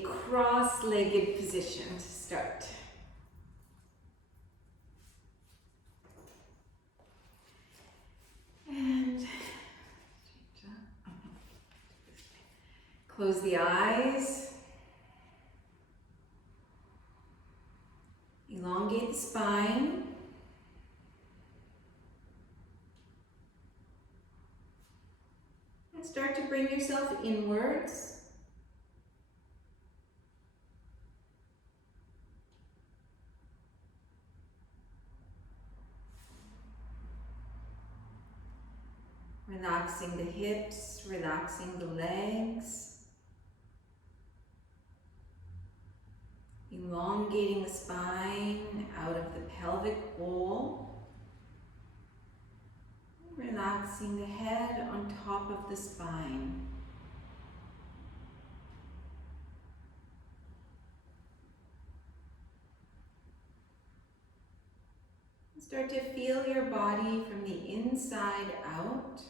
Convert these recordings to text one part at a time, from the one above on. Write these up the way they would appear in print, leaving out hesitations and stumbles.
a cross-legged position to start. And close the eyes. Elongate the spine. And start to bring yourself inwards. Relaxing the hips, relaxing the legs. Elongating the spine out of the pelvic bowl. Relaxing the head on top of the spine. Start to feel your body from the inside out.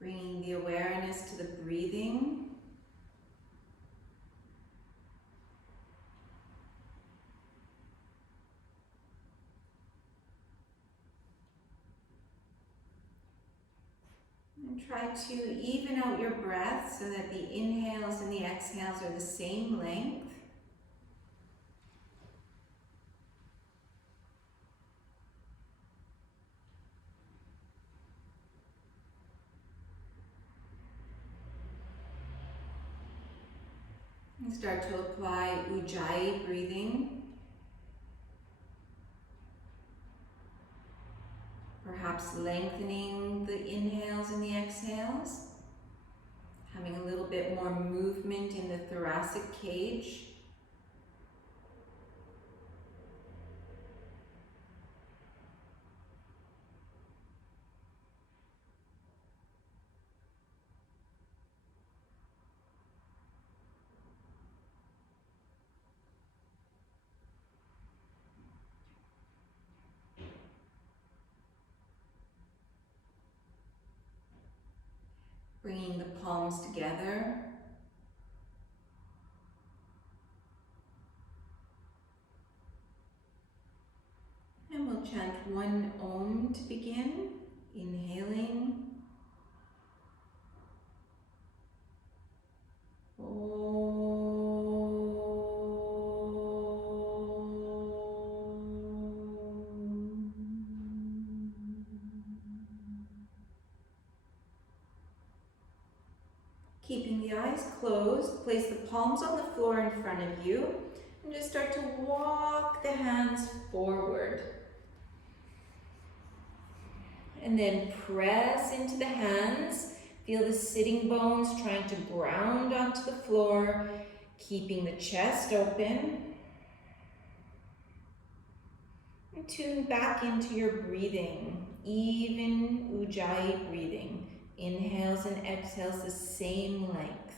Bringing the awareness to the breathing. And try to even out your breath so that the inhales and the exhales are the same length. And start to apply Ujjayi breathing. Perhaps lengthening the inhales and the exhales. Having a little bit more movement in the thoracic cage. Bringing the palms together. And we'll chant one Om to begin. Inhaling. Keeping the eyes closed, place the palms on the floor in front of you and just start to walk the hands forward. And then press into the hands. Feel the sitting bones trying to ground onto the floor, keeping the chest open. And tune back into your breathing, even Ujjayi breathing. Inhales and exhales the same length.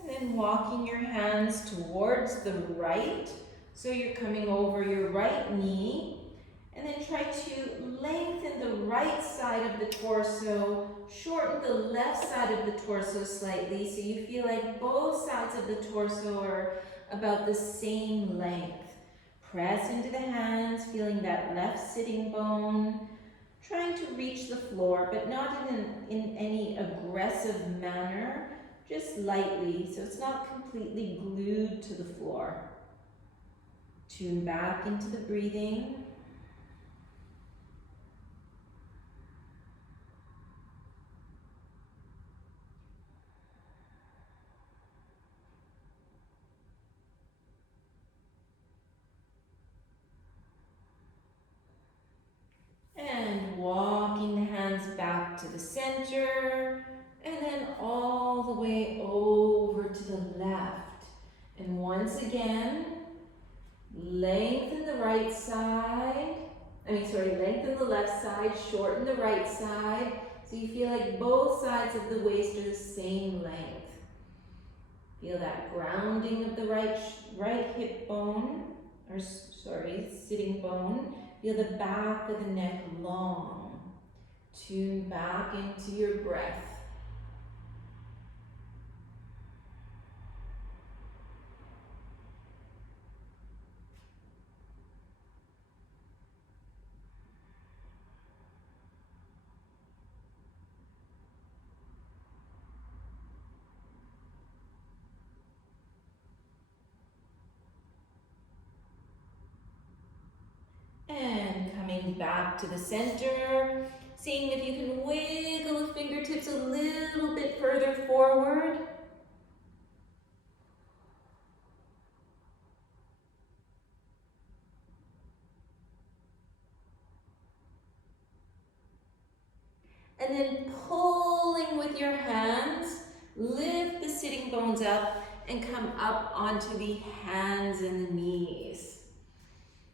And then walking your hands towards the right. So you're coming over your right knee. And then try to lengthen the right side of the torso, shorten the left side of the torso slightly so you feel like both sides of the torso are about the same length. Press into the hands, feeling that left sitting bone, trying to reach the floor, but not in any aggressive manner, just lightly, so it's not completely glued to the floor. Tune back into the breathing. And walking the hands back to the center, and then all the way over to the left. And once again, Lengthen the right side. Lengthen the left side, shorten the right side. So you feel like both sides of the waist are the same length. Feel that grounding of the right hip bone, sitting bone. Feel the back of the neck long. Tune back into your breath. And coming back to the center, seeing if you can wiggle the fingertips a little bit further forward. And then pulling with your hands, lift the sitting bones up and come up onto the hands and the knees.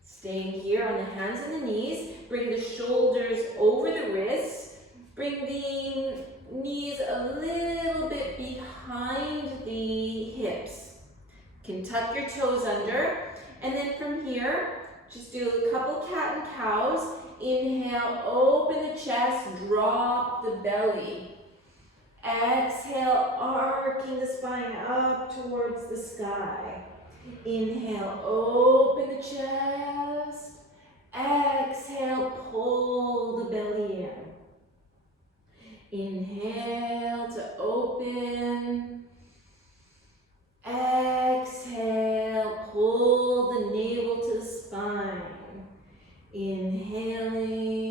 Staying here on the hands and the knees, bring the shoulders over the wrists, bring the knees a little bit behind the hips. You can tuck your toes under, and then from here, just do a couple cat and cows. Inhale, open the chest, drop the belly. Exhale, arcing the spine up towards the sky. Inhale, open the chest. Exhale, pull the belly in. Inhale to open. Exhale, pull the navel to the spine. Inhaling.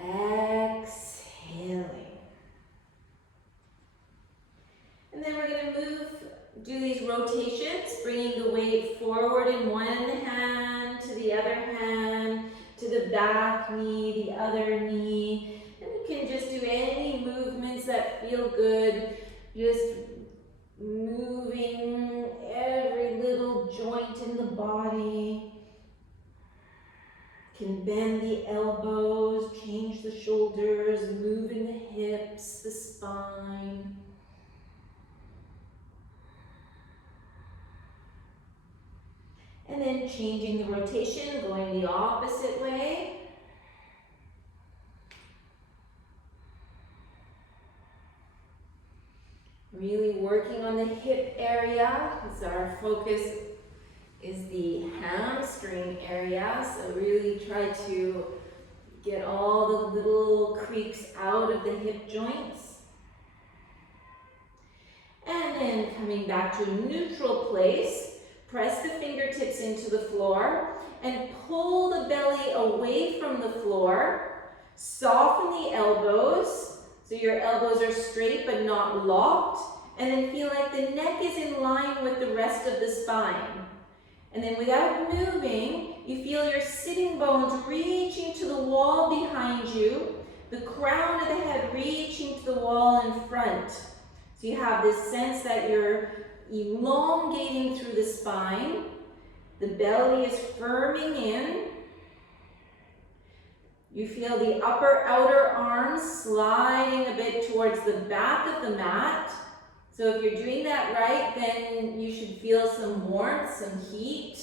Exhaling. And then we're going to do these rotations, bringing the weight forward in one hand, to the other hand, to the back knee, the other knee. And you can just do any movements that feel good, just moving every little joint in the body. Can bend the elbows, change the shoulders, moving the hips, the spine. And then changing the rotation, going the opposite way. Really working on the hip area, because our focus is the hamstring area. So really try to get all the little creaks out of the hip joints. And then coming back to a neutral place. Press the fingertips into the floor and pull the belly away from the floor. Soften the elbows, so your elbows are straight but not locked. And then feel like the neck is in line with the rest of the spine. And then without moving, you feel your sitting bones reaching to the wall behind you, the crown of the head reaching to the wall in front. So you have this sense that you're elongating through the spine. The belly is firming in. You feel the upper outer arms sliding a bit towards the back of the mat. So if you're doing that right, then you should feel some warmth, some heat.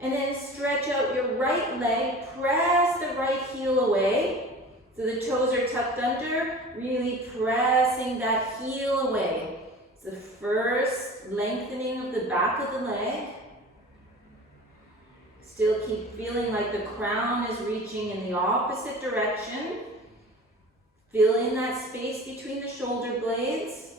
And then stretch out your right leg, press the right heel away. So the toes are tucked under, really pressing that heel away. It's the first lengthening of the back of the leg. Still keep feeling like the crown is reaching in the opposite direction. Fill in that space between the shoulder blades.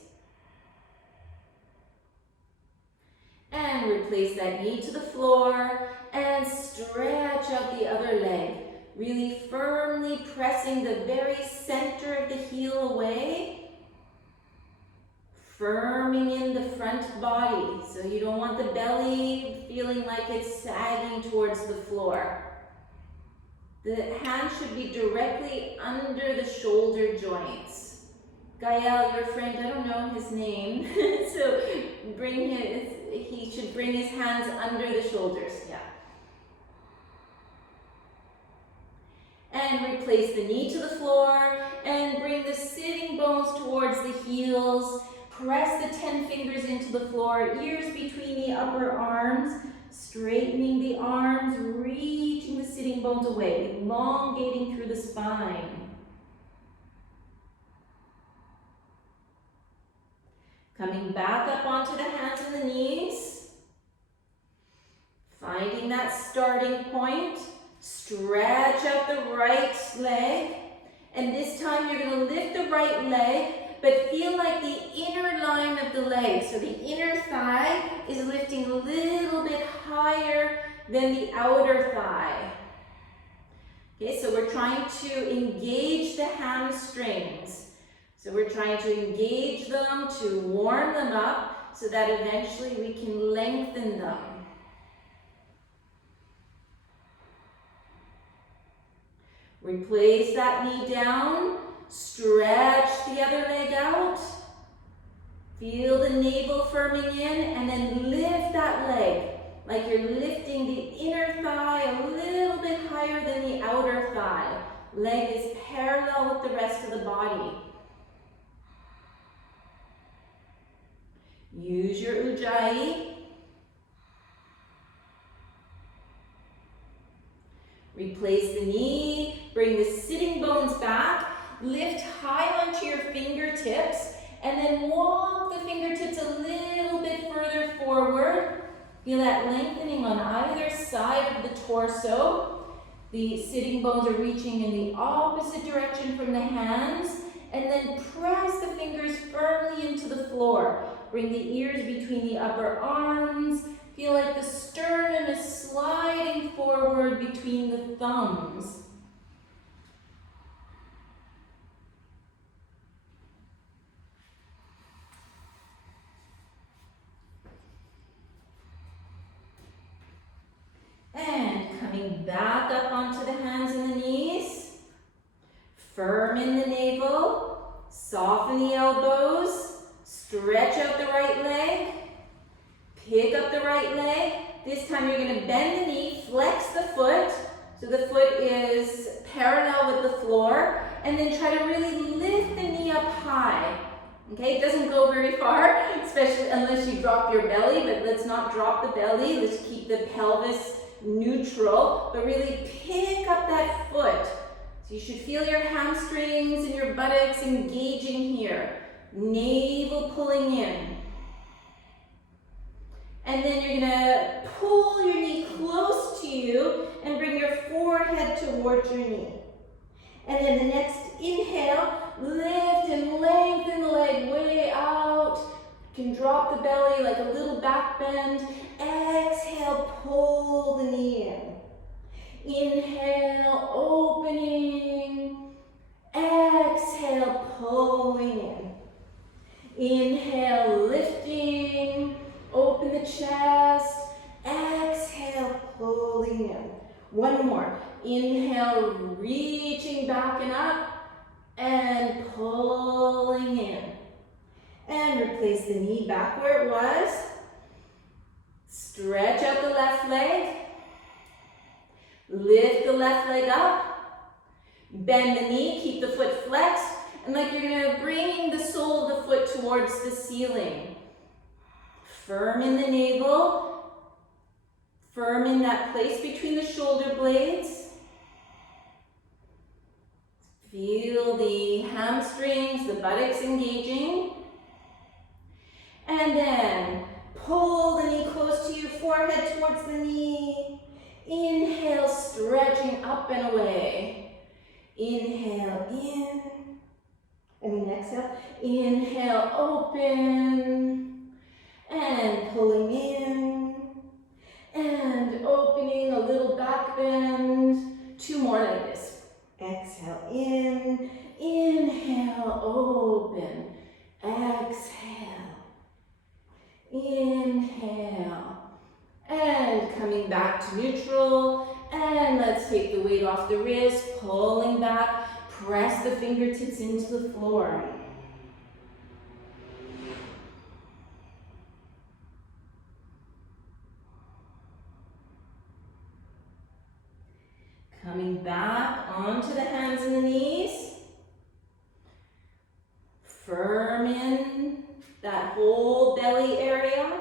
And replace that knee to the floor and stretch out the other leg. Really firmly pressing the very center of the heel away. Firming in the front body. So you don't want the belly feeling like it's sagging towards the floor. The hand should be directly under the shoulder joints. Gael, your friend, I don't know his name, so he should bring his hands under the shoulders, yeah. And replace the knee to the floor and bring the sitting bones towards the heels. Press the 10 fingers into the floor, ears between the upper arms, straightening the arms, reaching the sitting bones away, elongating through the spine. Coming back up onto the hands and the knees. Finding that starting point. Stretch out the right leg. And this time you're going to lift the right leg, but feel like the inner line of the leg. So the inner thigh is lifting a little bit higher than the outer thigh. Okay, so we're trying to engage the hamstrings. So we're trying to engage them, to warm them up, so that eventually we can lengthen them. Replace that knee down, stretch the other leg out, feel the navel firming in, and then lift that leg, like you're lifting the inner thigh a little bit higher than the outer thigh. Leg is parallel with the rest of the body. Use your Ujjayi. Replace the knee, bring the sitting bones back, lift high onto your fingertips, and then walk the fingertips a little bit further forward. Feel that lengthening on either side of the torso. The sitting bones are reaching in the opposite direction from the hands, and then press the fingers firmly into the floor. Bring the ears between the upper arms. Feel like the sternum is sliding forward between the thumbs. And coming back up onto the hands and the knees. Firm in the navel. Soften the elbows. Stretch out the right leg. Pick up the right leg. This time you're going to bend the knee, flex the foot, so the foot is parallel with the floor, and then try to really lift the knee up high. Okay, it doesn't go very far, especially unless you drop your belly, but let's not drop the belly. Let's keep the pelvis neutral, but really pick up that foot. So you should feel your hamstrings and your buttocks engaging here. Navel pulling in. And then you're gonna pull your knee close to you and bring your forehead towards your knee. And then the next inhale, lift and lengthen the leg way out. You can drop the belly like a little back bend. Exhale, pull the knee in. Inhale, opening. Exhale, pulling in. Inhale, lifting. Open the chest. Exhale, pulling in. One more. Inhale, reaching back and up. And pulling in. And replace the knee back where it was. Stretch out the left leg. Lift the left leg up. Bend the knee, keep the foot flexed. And like you're gonna bring the sole of the foot towards the ceiling. Firm in the navel, firm in that place between the shoulder blades. Feel the hamstrings, the buttocks engaging. And then pull the knee close to you, forehead towards the knee. Inhale, stretching up and away. Inhale in, and then exhale. Inhale, open. And pulling in, and opening, a little back bend. Two more like this. Exhale in, inhale, open, exhale, inhale, and coming back to neutral. And let's take the weight off the wrist, pulling back, press the fingertips into the floor. Coming back onto the hands and the knees. Firm in that whole belly area.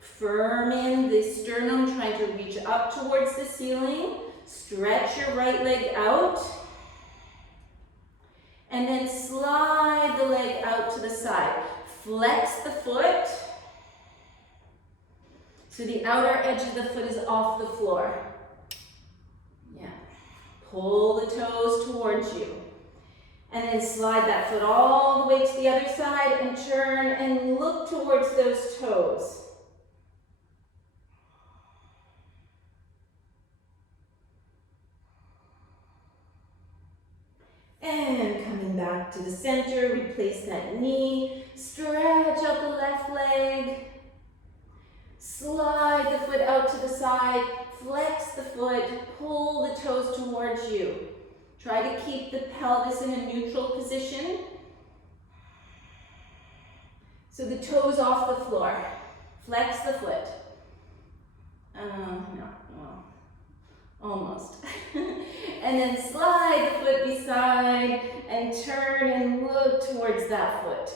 Firm in the sternum, trying to reach up towards the ceiling. Stretch your right leg out. And then slide the leg out to the side. Flex the foot. So the outer edge of the foot is off the floor. Yeah. Pull the toes towards you. And then slide that foot all the way to the other side and turn and look towards those toes. And coming back to the center, replace that knee, stretch out the left leg, slide the foot out to the side, flex the foot, pull the toes towards you. Try to keep the pelvis in a neutral position. So the toes off the floor. Flex the foot. Almost. And then slide the foot beside and turn and look towards that foot.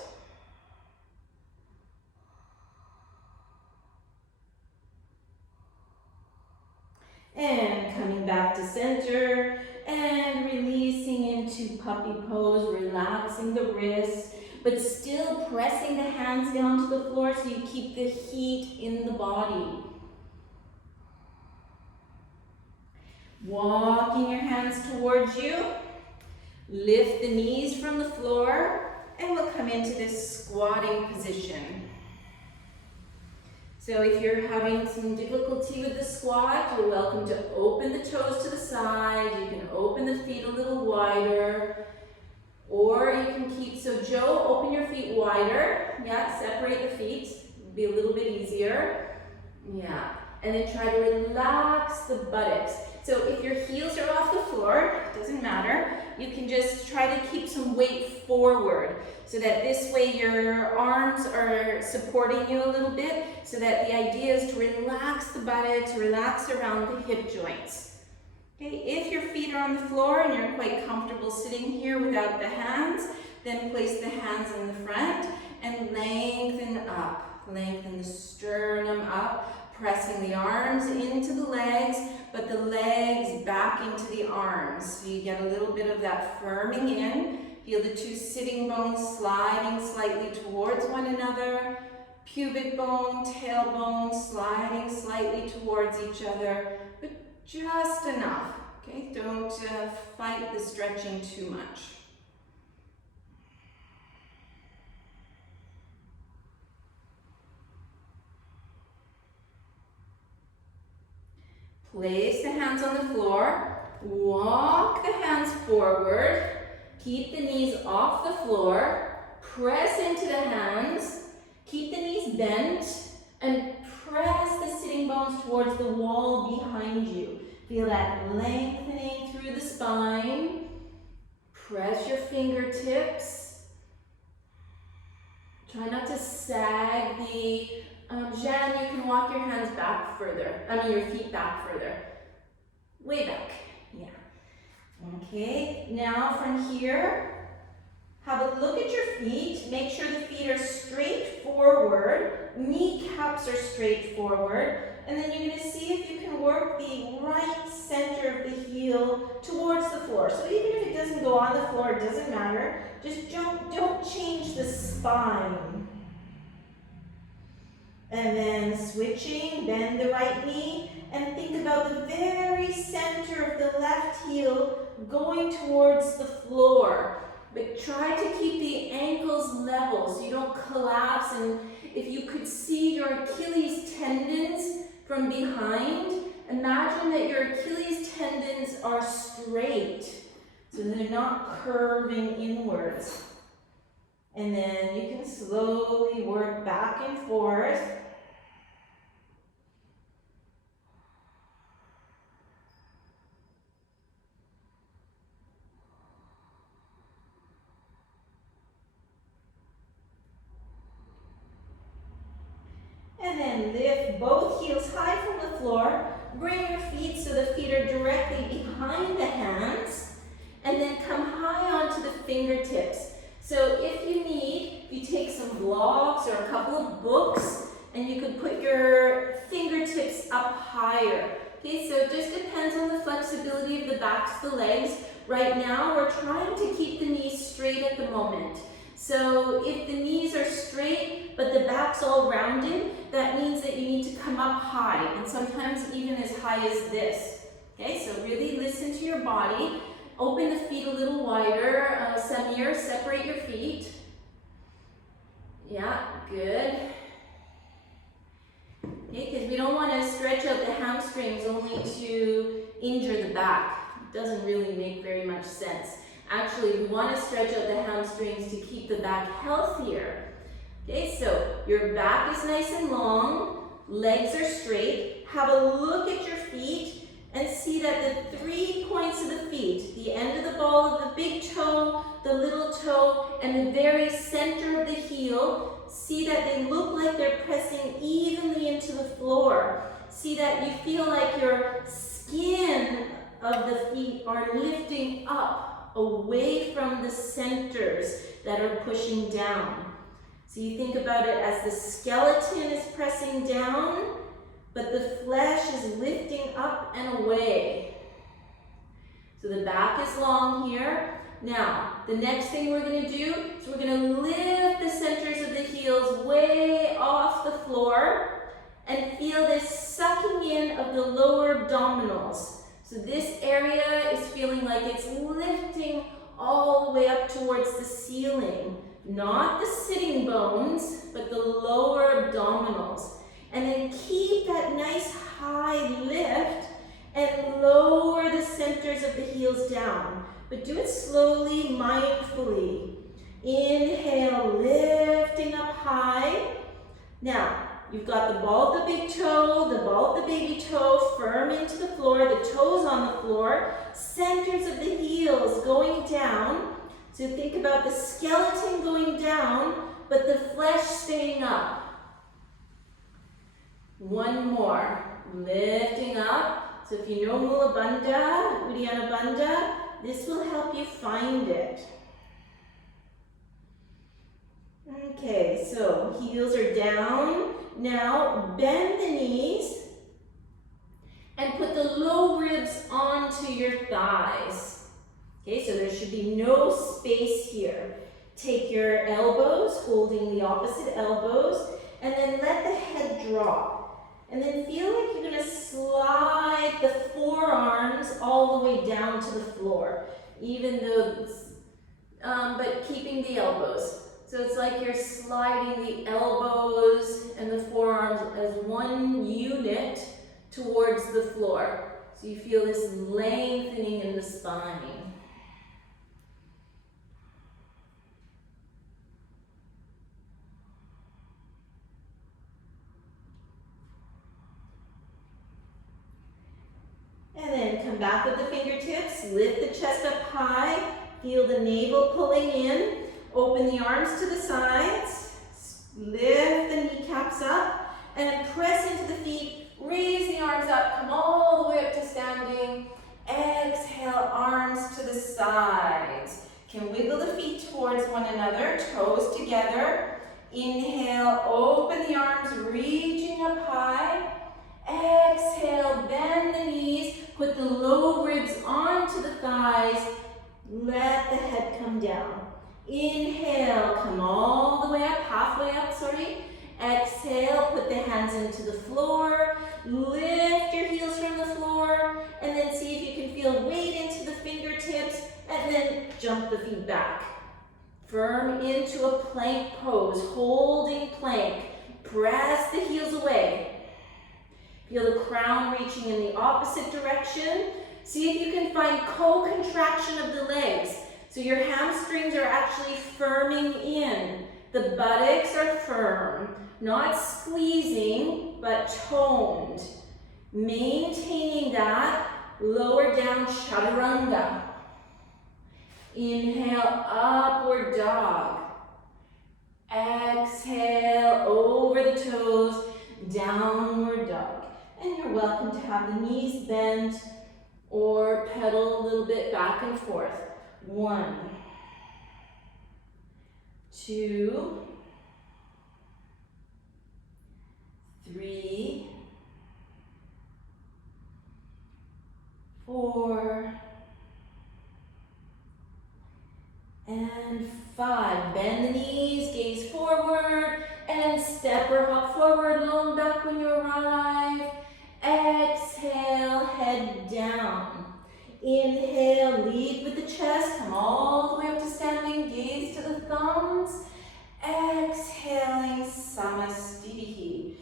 And coming back to center and releasing into puppy pose, relaxing the wrists, but still pressing the hands down to the floor so you keep the heat in the body. Walking your hands towards you, lift the knees from the floor, and we'll come into this squatting position. So if you're having some difficulty with the squat, you're welcome to open the toes to the side. You can open the feet a little wider, or you can keep, so Joe, open your feet wider. Yeah, separate the feet, be a little bit easier. Yeah, and then try to relax the buttocks. So if your heels are off the floor, it doesn't matter, you can just try to keep some weight forward so that this way your arms are supporting you a little bit, so that the idea is to relax the buttocks, relax around the hip joints. Okay, if your feet are on the floor and you're quite comfortable sitting here without the hands, then place the hands in the front and lengthen up. Lengthen the sternum up, pressing the arms into the legs, but the legs back into the arms. So you get a little bit of that firming in. Feel the two sitting bones sliding slightly towards one another. Pubic bone, tailbone sliding slightly towards each other, but just enough. Okay, don't fight the stretching too much. Place the hands on the floor, walk the hands forward, keep the knees off the floor, press into the hands, keep the knees bent, and press the sitting bones towards the wall behind you. Feel that lengthening through the spine. Press your fingertips. Try not to sag the Jan, you can walk your hands back further. Your feet back further. Way back. Yeah. Okay, now from here, have a look at your feet. Make sure the feet are straight forward. Kneecaps are straight forward. And then you're going to see if you can work the right center of the heel towards the floor. So even if it doesn't go on the floor, it doesn't matter. Just don't change the spine. And then switching, bend the right knee, and think about the very center of the left heel going towards the floor. But try to keep the ankles level so you don't collapse. And if you could see your Achilles tendons from behind, imagine that your Achilles tendons are straight, so they're not curving inwards. And then you can slowly work back and forth. And then lift both heels high from the floor. bring your feet so the feet are directly behind the hands, and then come high onto the fingertips. So if you need, you take some blocks or a couple of books, and you could put your fingertips up higher. Okay, so it just depends on the flexibility of the backs of the legs. Right now, we're trying to keep the knees straight at the moment. So if the knees are straight, but the back's all rounded, that means that you need to come up high, and sometimes even as high as this. Okay, so really listen to your body. Open the feet a little wider. Samir, separate your feet. Yeah, good. Okay, because we don't want to stretch out the hamstrings only to injure the back. It doesn't really make very much sense. Actually, we want to stretch out the hamstrings to keep the back healthier. Okay, so your back is nice and long, legs are straight. Have a look at your feet and see that the 3 points of the feet, the end of the ball of the big toe, the little toe, and the very center of the heel, see that they look like they're pressing evenly into the floor. See that you feel like your skin of the feet are lifting up away from the centers that are pushing down. So you think about it as the skeleton is pressing down, but the flesh is lifting up and away. So the back is long here. Now, the next thing we're going to do is we're going to lift the centers of the heels way off the floor and feel this sucking in of the lower abdominals. So this area is feeling like it's lifting all the way up towards the ceiling. Not the sitting bones, but the lower abdominals. And then keep that nice high lift and lower the centers of the heels down. But do it slowly, mindfully. Inhale, lifting up high. Now, you've got the ball of the big toe, the ball of the baby toe firm into the floor, the toes on the floor, centers of the heels going down. So think about the skeleton going down, but the flesh staying up. One more, lifting up. So if you know Mula Bandha, Uddiyana Bandha, this will help you find it. Okay, so heels are down. Now bend the knees and put the low ribs onto your thighs. Okay, so there should be no space here. Take your elbows, holding the opposite elbows, and then let the head drop. And then feel like you're going to slide the forearms all the way down to the floor, even though, but keeping the elbows. So it's like you're sliding the elbows and the forearms as one unit towards the floor. So you feel this lengthening in the spine. And then come back with the fingertips, lift the chest up high, feel the navel pulling in, open the arms to the sides, lift the kneecaps up, and then press into the feet, raise the arms up, come all the way up to standing, exhale, arms to the sides. Can wiggle the feet towards one another, toes together. Inhale, open the arms, reaching up high. Exhale, bend the knees, put the low ribs onto the thighs, let the head come down. Inhale, come all the way up, halfway up, sorry. Exhale, put the hands into the floor, lift your heels from the floor, and then see if you can feel weight into the fingertips, and then jump the feet back. Firm into a plank pose, holding plank. Press the heels away. Feel the crown reaching in the opposite direction. See if you can find co-contraction of the legs. So your hamstrings are actually firming in. The buttocks are firm, not squeezing, but toned. Maintaining that, lower down chaturanga. Inhale, upward dog. Exhale, over the toes, downward dog. And you're welcome welcome to have the knees bent or pedal a little bit back and forth. 1, 2, 3, 4, and 5. Bend the knees, gaze forward, and step or hop forward, long back when you arrive. Exhale, head down. Inhale, lead with the chest, come all the way up to standing, gaze to the thumbs. Exhaling, Samastitihi.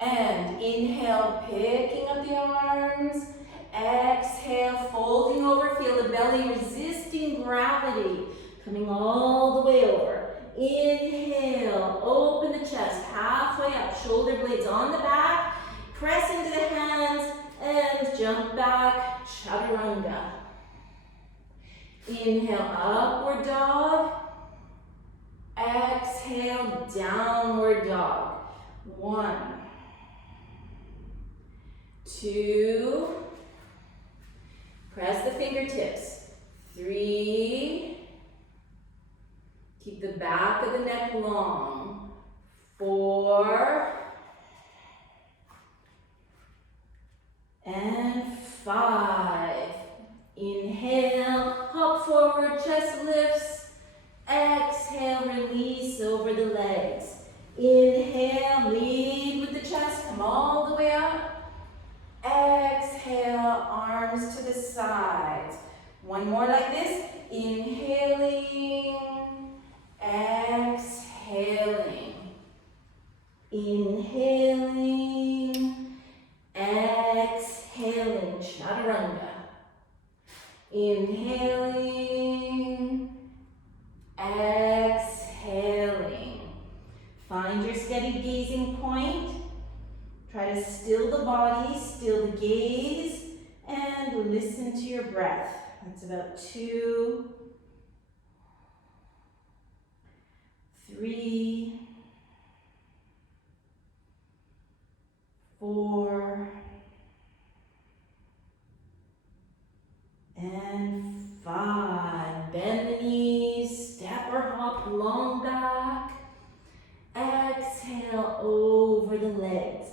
And inhale, picking up the arms. Exhale, folding over, feel the belly resisting gravity. Coming all the way over. Inhale, open the chest, halfway up, shoulder blades on the back. Press into the hands and jump back, chaturanga. Inhale, upward dog. Exhale, downward dog. 1, 2, press the fingertips. 3, keep the back of the neck long. 4, and 5. Inhale, hop forward, chest lifts. Exhale, release over the legs. Inhale, lead with the chest, come all the way up. Exhale, arms to the sides. One more like this. Inhaling, exhaling. Inhaling, exhaling, chaturanga. Inhaling, exhaling. Find your steady gazing point. Try to still the body, still the gaze, and listen to your breath. That's about 2, 3, 4, and 5. Bend the knees, step or hop, long back. Exhale over the legs.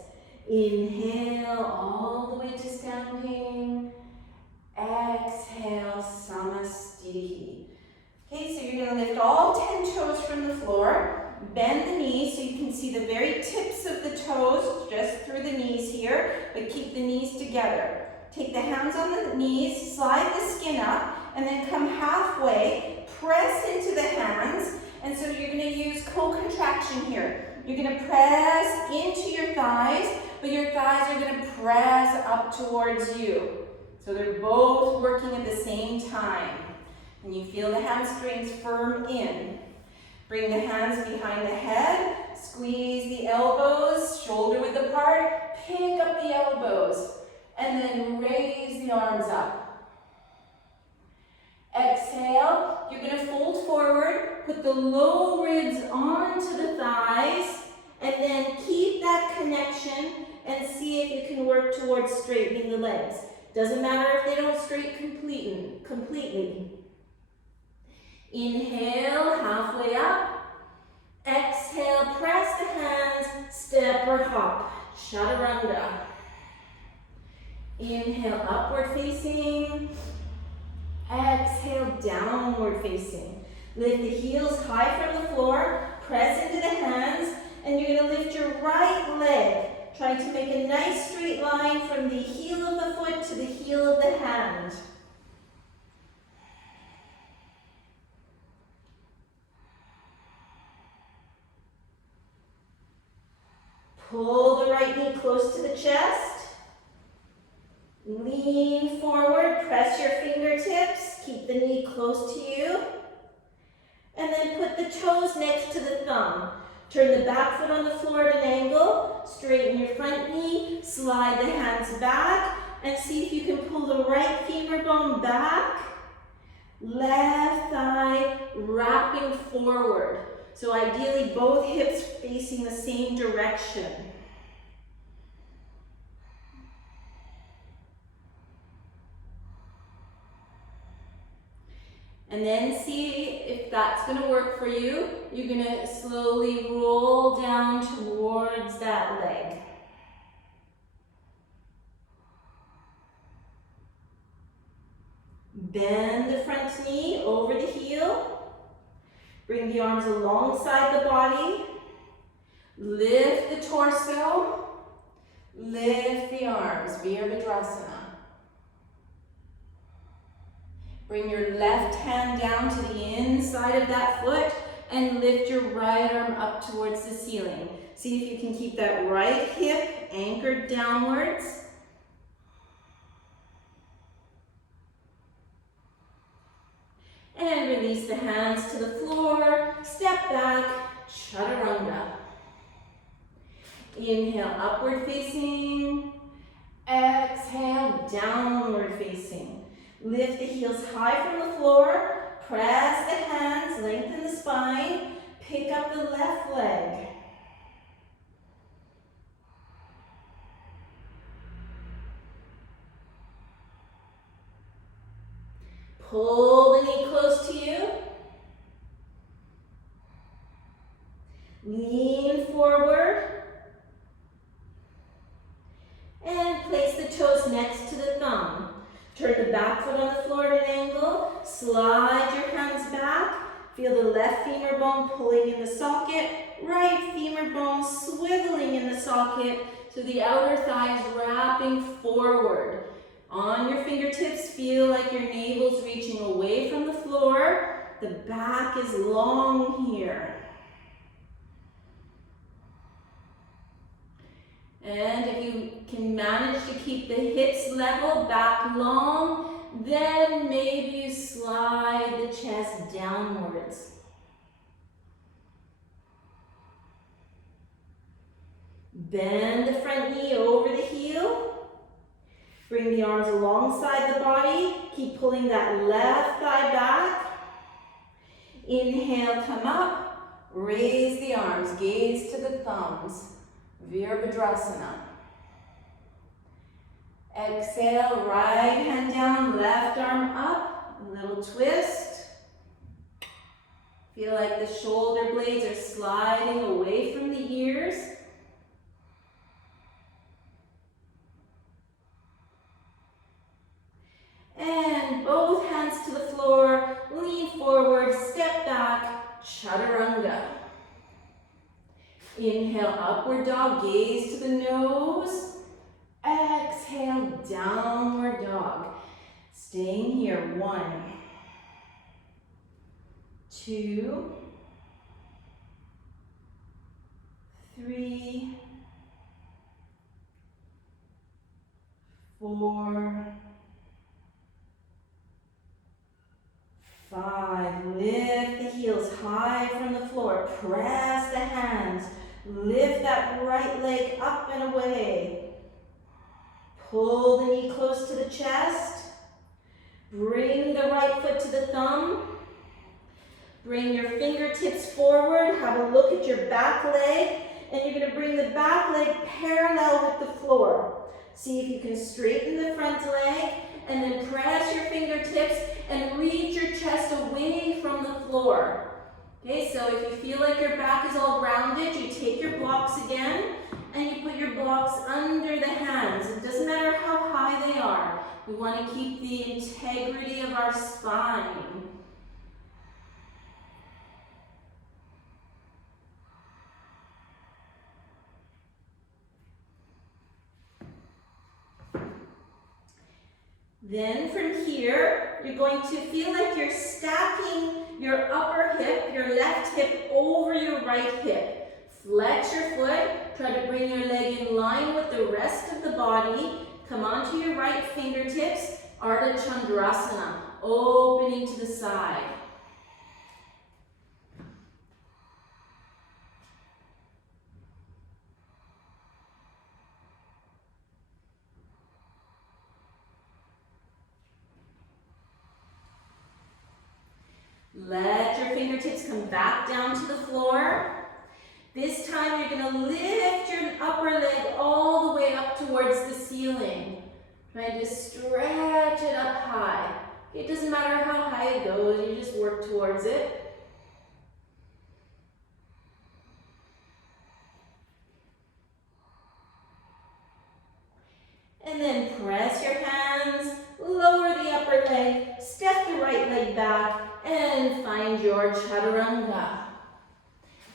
Inhale all the way to standing. Exhale, Samastitihi. Okay, so you're going to lift all 10 toes from the floor. Bend the knees so you can see the very tips of the toes, just through the knees here, but keep the knees together. Take the hands on the knees, slide the skin up, and then come halfway, press into the hands, and so you're going to use co-contraction here. You're going to press into your thighs, but your thighs are going to press up towards you. So they're both working at the same time. And you feel the hamstrings firm in. Bring the hands behind the head, squeeze the elbows, shoulder width apart, pick up the elbows, and then raise the arms up. Exhale, you're going to fold forward, put the low ribs onto the thighs, and then keep that connection and see if you can work towards straightening the legs. Doesn't matter if they don't straighten completely. Inhale, halfway up. Exhale, press the hands, step or hop, chaturanga. Inhale, upward facing. Exhale, downward facing. Lift the heels high from the floor, press into the hands, and you're going to lift your right leg, trying to make a nice straight line from the heel of the foot to the heel of the hand. Pull the right knee close to the chest. Lean forward, press your fingertips, keep the knee close to you. And then put the toes next to the thumb. Turn the back foot on the floor at an angle, straighten your front knee, slide the hands back, and see if you can pull the right femur bone back. Left thigh wrapping forward. So ideally both hips facing the same direction. And then see if that's going to work for you. You're going to slowly roll down towards that leg. Bend the front knee over the heel. Bring the arms alongside the body. Lift the torso. Lift the arms, Virabhadrasana. Bring your left hand down to the inside of that foot and lift your right arm up towards the ceiling. See if you can keep that right hip anchored downwards. And release the hands to the floor. Step back, chaturanga. Inhale, upward facing. Exhale, downward facing. Lift the heels high from the floor. Press the hands, lengthen the spine. Pick up the left leg. Pull the knee close to you. Lean forward. And place the toes next to the thumb. Turn the back foot on the floor at an angle. Slide your hands back. Feel the left femur bone pulling in the socket. Right femur bone swiveling in the socket. So the outer thigh is wrapping forward. On your fingertips, feel like your navel's reaching away from the floor. The back is long here. And if you can manage to keep the hips level, back long, then maybe you slide the chest downwards. Bend the front knee over the heel. Bring the arms alongside the body. Keep pulling that left thigh back. Inhale, come up. Raise the arms, gaze to the thumbs. Virabhadrasana. Exhale, right hand down, left arm up. A little twist. Feel like the shoulder blades are sliding away from the ears. And both hands to the floor, lean forward, step back, chaturanga. Inhale, upward dog, gaze to the nose. Exhale, downward dog. Staying here, 1, 2, 3, 4, 5. Lift the heels high from the floor. Press the hands. Lift that right leg up and away. Pull the knee close to the chest. Bring the right foot to the thumb. Bring your fingertips forward. Have a look at your back leg. And you're going to bring the back leg parallel with the floor. See if you can straighten the front leg. And then press your fingertips and reach your chest away from the floor. Okay, so if you feel like your back is all rounded, you take your blocks again and you put your blocks under the hands. It doesn't matter how high they are. We want to keep the integrity of our spine. Then from here, you're going to feel like you're stacking your upper hip, your left hip over your right hip. Flex your foot, try to bring your leg in line with the rest of the body. Come onto your right fingertips, Ardha Chandrasana, opening to the side. Let your fingertips come back down to the floor. This time you're going to lift your upper leg all the way up towards the ceiling. Trying to stretch it up high. It doesn't matter how high it goes, you just work towards it. And then press your hands, lower the upper leg, step the right leg back, and find your chaturanga.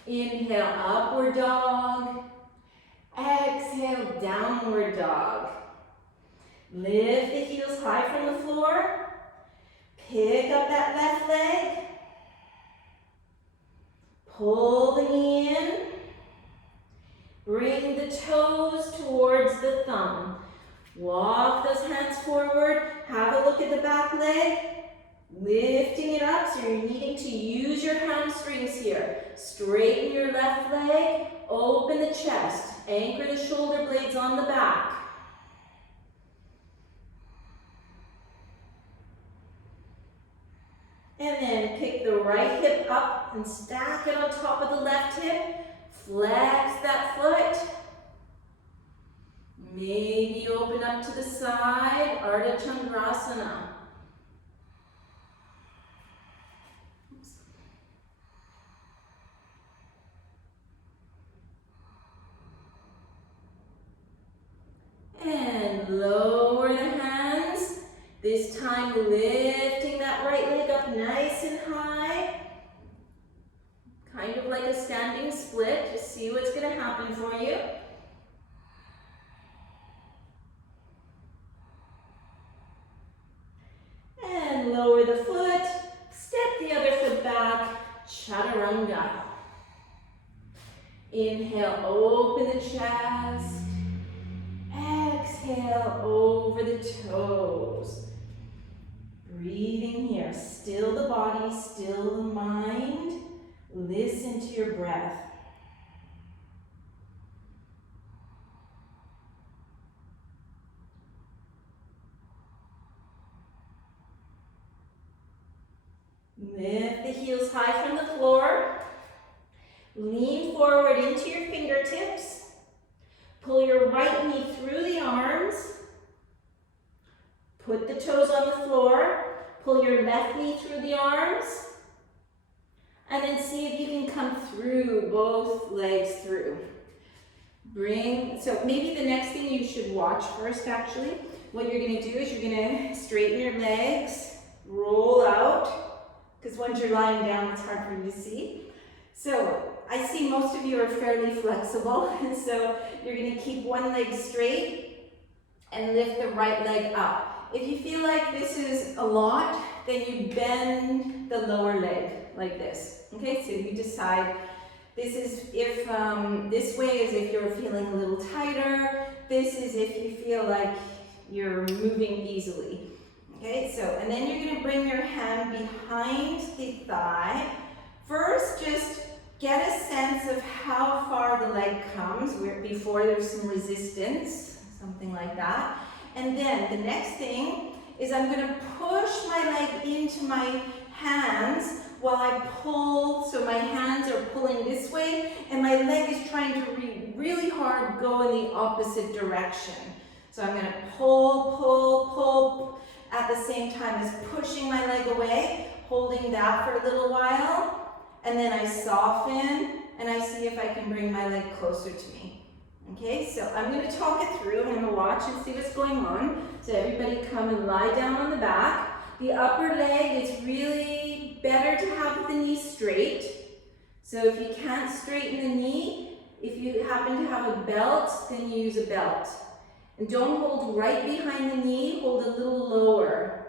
Inhale, upward dog. Exhale, downward dog. Lift the heels high from the floor. Pick up that left leg. Pull the knee in. Bring the toes towards the thumb. Walk those hands forward. Have a look at the back leg. Lifting it up, so you're needing to use your hamstrings here. Straighten your left leg. Open the chest. Anchor the shoulder blades on the back. And then pick the right hip up and stack it on top of the left hip. Flex that foot. Maybe open up to the side, Ardha Chandrasana. And lower the hands. This time lifting that right leg up nice and high. Kind of like a standing split. Just see what's going to happen for you. And lower the foot, step the other foot back, chaturanga. Inhale, open the chest. Exhale, over the toes. Breathing here, still the body, still the mind. Listen to your breath. Lift the heels high from the floor. Lean forward into your fingertips. Pull your right knee through the arms. Put the toes on the floor. Pull your left knee through the arms. And then see if you can come through, both legs through. So maybe the next thing you should watch first actually, what you're gonna do is you're gonna straighten your legs, roll out, because once you're lying down, it's hard for you to see. So I see most of you are fairly flexible, and so you're going to keep one leg straight and lift the right leg up. If you feel like this is a lot, then you bend the lower leg like this. Okay, so you decide. This is if this way is if you're feeling a little tighter. This is if you feel like you're moving easily. Okay, so and then you're going to bring your hand behind the thigh. First, just get a sense of how far the leg comes before there's some resistance, something like that. And then the next thing is I'm going to push my leg into my hands while I pull, so my hands are pulling this way and my leg is trying to really hard go in the opposite direction. So I'm going to pull, pull, pull at the same time as pushing my leg away, holding that for a little while. And then I soften and I see if I can bring my leg closer to me. Okay, so I'm going to talk it through. I'm going to watch and see what's going on. So everybody come and lie down on the back. The upper leg is really better to have the knee straight. So if you can't straighten the knee, if you happen to have a belt, then use a belt. And don't hold right behind the knee, hold a little lower.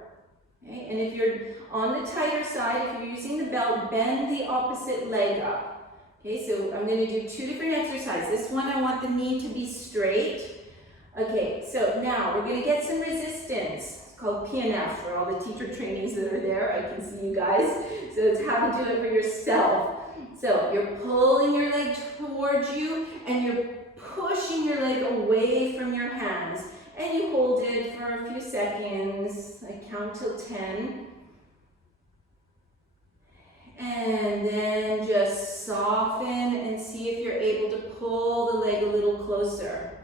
Okay? And if you're on the tighter side, if you're using the belt, bend the opposite leg up. Okay, so I'm going to do two different exercises. This one, I want the knee to be straight. Okay, so now we're going to get some resistance. It's called PNF for all the teacher trainings that are there. I can see you guys. So it's how to do it for yourself. So you're pulling your leg towards you and you're pushing your leg away from your hands. And you hold it for a few seconds. I count till 10. And then just soften and see if you're able to pull the leg a little closer.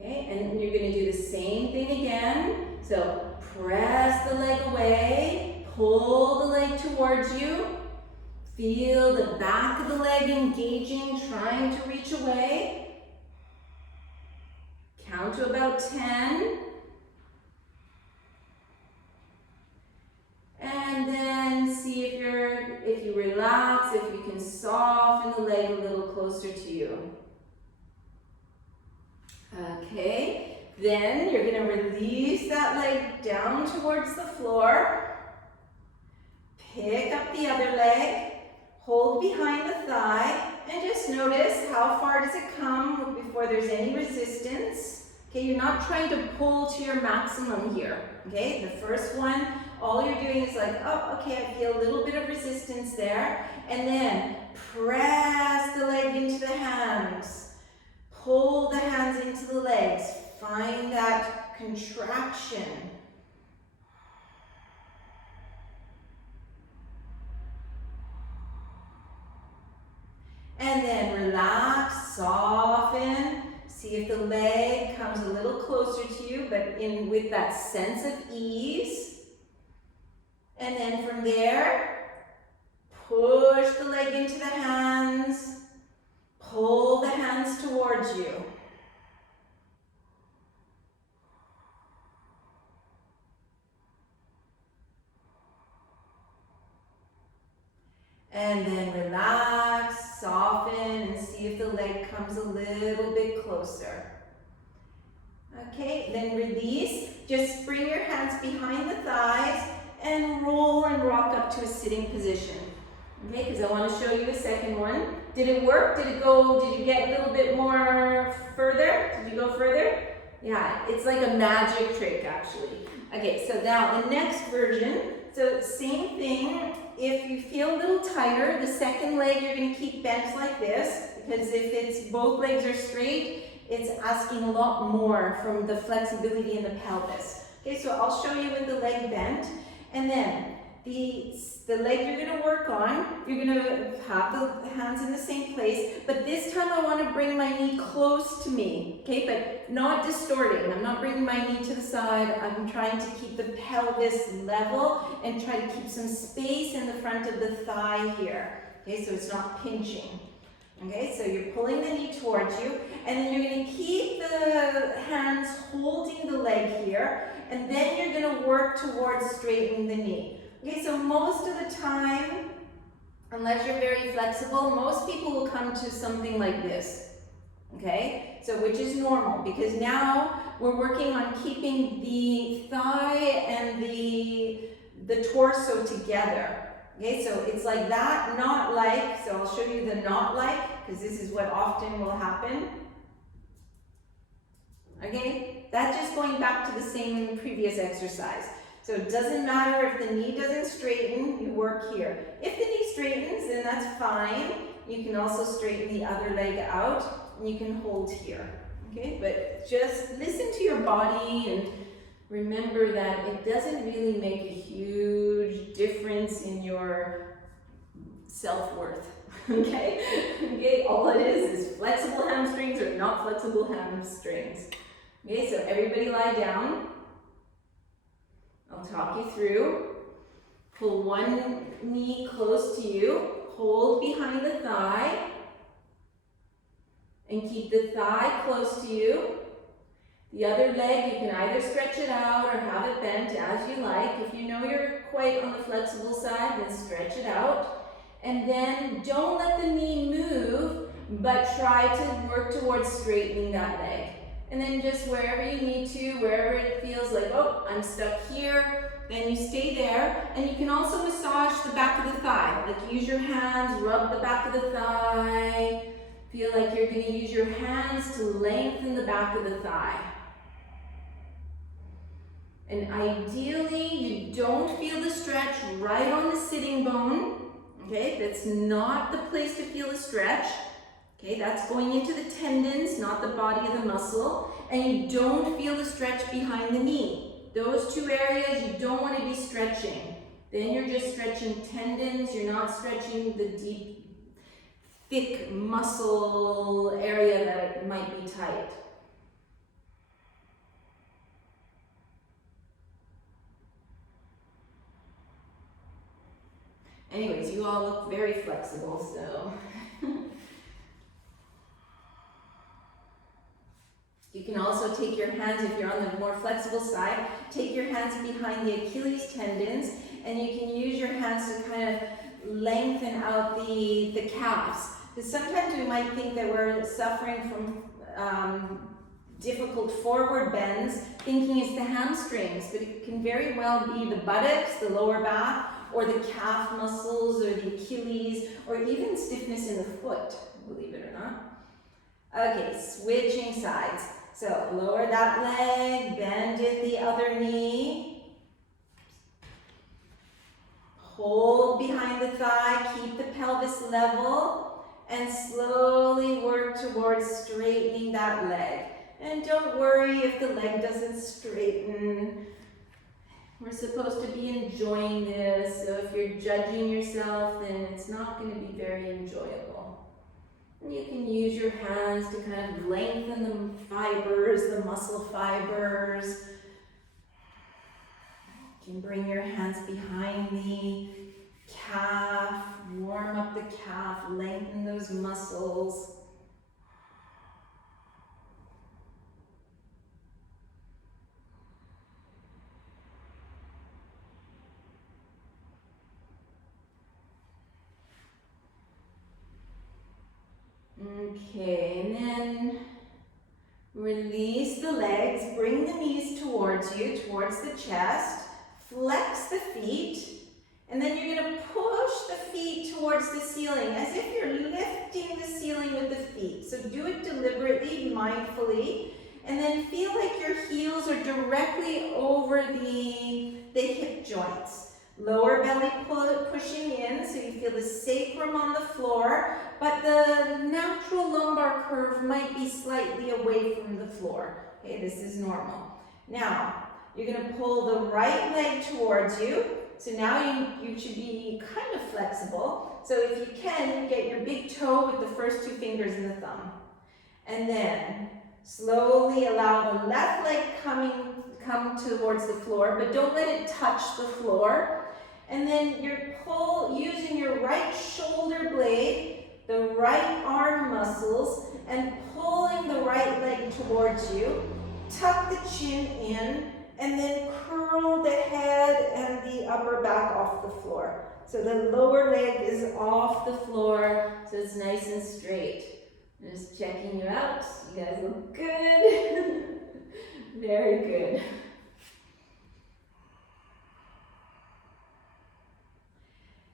Okay, and you're going to do the same thing again. So press the leg away, pull the leg towards you. Feel the back of the leg engaging, trying to reach away. Count to about 10. And then see if you relax, if you can soften the leg a little closer to you. Okay, then you're going to release that leg down towards the floor. Pick up the other leg, hold behind the thigh, and just notice how far does it come before there's any resistance. Okay, you're not trying to pull to your maximum here. Okay, the first one, all you're doing is like, oh, okay, I feel a little bit of resistance there. And then press the leg into the hands. Pull the hands into the legs. Find that contraction. And then relax, soften. See if the leg comes a little closer to you, but with that sense of ease. And then from there, push the leg into the hands. Pull the hands towards you. And then relax, soften, and see if the leg comes a little bit closer. Okay, then release. Just bring your hands behind the thighs and roll and rock up to a sitting position. Okay, because I want to show you a second one. Did it work? Did you get a little bit more further? Did you go further? Yeah, it's like a magic trick actually. Okay, so now the next version. So same thing. If you feel a little tighter, the second leg you're going to keep bent like this, because if it's both legs are straight, it's asking a lot more from the flexibility in the pelvis. Okay, so I'll show you with the leg bent, and then the leg you're going to work on, you're going to have the hands in the same place, but this time I want to bring my knee close to me, okay, but not distorting. I'm not bringing my knee to the side. I'm trying to keep the pelvis level and try to keep some space in the front of the thigh here, okay, so it's not pinching. Okay, so you're pulling the knee towards you, and then you're going to keep the hands holding the leg here, and then you're going to work towards straightening the knee. Okay, so most of the time, unless you're very flexible, most people will come to something like this. Okay, so which is normal, because now we're working on keeping the thigh and the torso together. Okay, so it's like that, not like, so I'll show you the not like, because this is what often will happen. Okay, that's just going back to the same previous exercise. So it doesn't matter if the knee doesn't straighten, you work here. If the knee straightens, then that's fine. You can also straighten the other leg out, and you can hold here. Okay, but just listen to your body and remember that it doesn't really make a huge difference in your self-worth, okay? Okay, all it is flexible hamstrings or not flexible hamstrings. Okay, so everybody lie down. I'll talk you through. Pull one knee close to you, hold behind the thigh, and keep the thigh close to you. The other leg, you can either stretch it out or have it bent as you like. If you know you're quite on the flexible side, then stretch it out. And then don't let the knee move, but try to work towards straightening that leg. And then just wherever you need to, wherever it feels like, oh, I'm stuck here, then you stay there. And you can also massage the back of the thigh. Like use your hands, rub the back of the thigh. Feel like you're going to use your hands to lengthen the back of the thigh. And ideally, you don't feel the stretch right on the sitting bone. Okay, that's not the place to feel the stretch. Okay, that's going into the tendons, not the body of the muscle. And you don't feel the stretch behind the knee. Those two areas you don't want to be stretching. Then you're just stretching tendons, you're not stretching the deep, thick muscle area that might be tight. Anyways, you all look very flexible, so. You can also take your hands, if you're on the more flexible side, take your hands behind the Achilles tendons, and you can use your hands to kind of lengthen out the calves. Because sometimes we might think that we're suffering from difficult forward bends, thinking it's the hamstrings, but it can very well be the buttocks, the lower back, or the calf muscles, or the Achilles, or even stiffness in the foot, believe it or not. Okay, switching sides. So lower that leg, bend it the other knee. Hold behind the thigh, keep the pelvis level, and slowly work towards straightening that leg. And don't worry if the leg doesn't straighten. We're supposed to be enjoying this, so if you're judging yourself, then it's not going to be very enjoyable. And you can use your hands to kind of lengthen the fibers, the muscle fibers. You can bring your hands behind the calf, warm up the calf, lengthen those muscles. Okay, and then release the legs, bring the knees towards you, towards the chest, flex the feet, and then you're going to push the feet towards the ceiling as if you're lifting the ceiling with the feet. So do it deliberately, mindfully, and then feel like your heels are directly over the hip joints. Lower belly pushing in, so you feel the sacrum on the floor, but the natural lumbar curve might be slightly away from the floor. Okay, this is normal. Now, you're going to pull the right leg towards you. So now you should be kind of flexible. So if you can, get your big toe with the first two fingers and the thumb. And then slowly allow the left leg come towards the floor, but don't let it touch the floor. And then you're using your right shoulder blade, the right arm muscles, and pulling the right leg towards you. Tuck the chin in, and then curl the head and the upper back off the floor. So the lower leg is off the floor, so it's nice and straight. Just checking you out. You guys look good. Very good.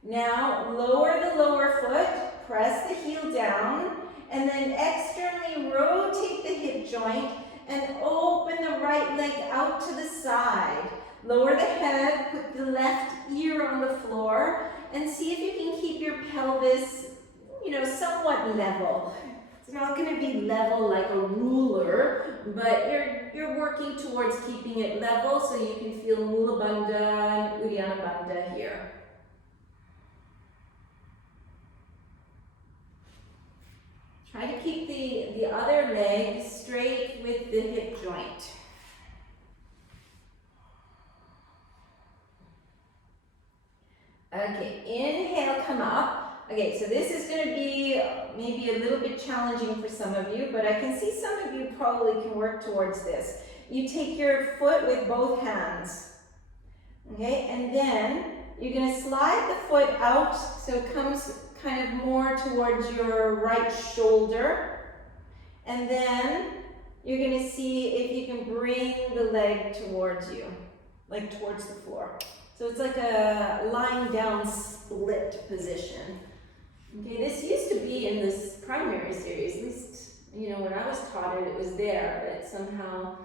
Now, lower the lower foot, press the heel down, and then externally rotate the hip joint and open the right leg out to the side. Lower the head, put the left ear on the floor, and see if you can keep your pelvis, somewhat level. It's not going to be level like a ruler, but you're working towards keeping it level so you can feel Mula Bandha and Uddiyana Bandha here. Try to keep the other leg straight with the hip joint. Okay, inhale, come up. Okay, so this is going to be maybe a little bit challenging for some of you, but I can see some of you probably can work towards this. You take your foot with both hands. Okay, and then you're going to slide the foot out so it comes kind of more towards your right shoulder, and then you're going to see if you can bring the leg towards you, like towards the floor. So it's like a lying down split position. Okay, this used to be in this primary series, at least, when I was taught it, it was there, but somehow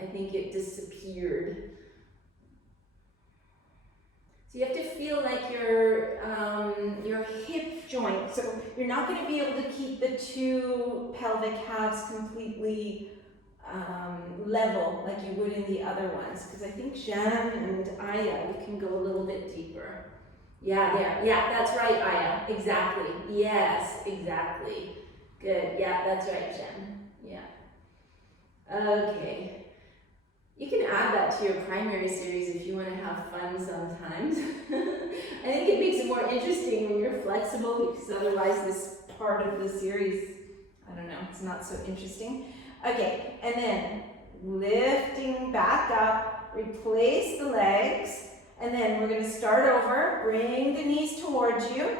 I think it disappeared. So you have to feel like your hip joint, so you're not going to be able to keep the two pelvic halves completely level like you would in the other ones, because I think Jan and Aya, you can go a little bit deeper. Yeah, there. Yeah, that's right, Aya. Exactly. Yes, exactly. Good. Yeah, that's right, Jen. Yeah. Okay. You can add that to your primary series if you want to have fun sometimes. I think it makes it more interesting when you're flexible, because otherwise this part of the series, I don't know, it's not so interesting. Okay, and then lifting back up, replace the legs, and then we're going to start over. Bring the knees towards you,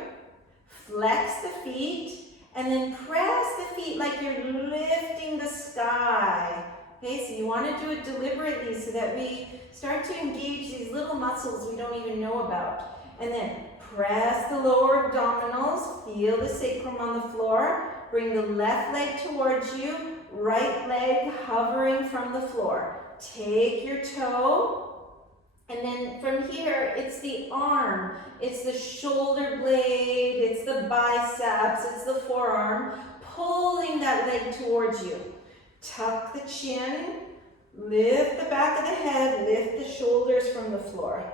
flex the feet, and then press the feet like you're lifting the sky. Okay, so you want to do it deliberately so that we start to engage these little muscles we don't even know about. And then press the lower abdominals, feel the sacrum on the floor. Bring the left leg towards you, right leg hovering from the floor. Take your toe, and then from here, it's the arm, it's the shoulder blade, it's the biceps, it's the forearm, pulling that leg towards you. Tuck the chin, lift the back of the head, lift the shoulders from the floor.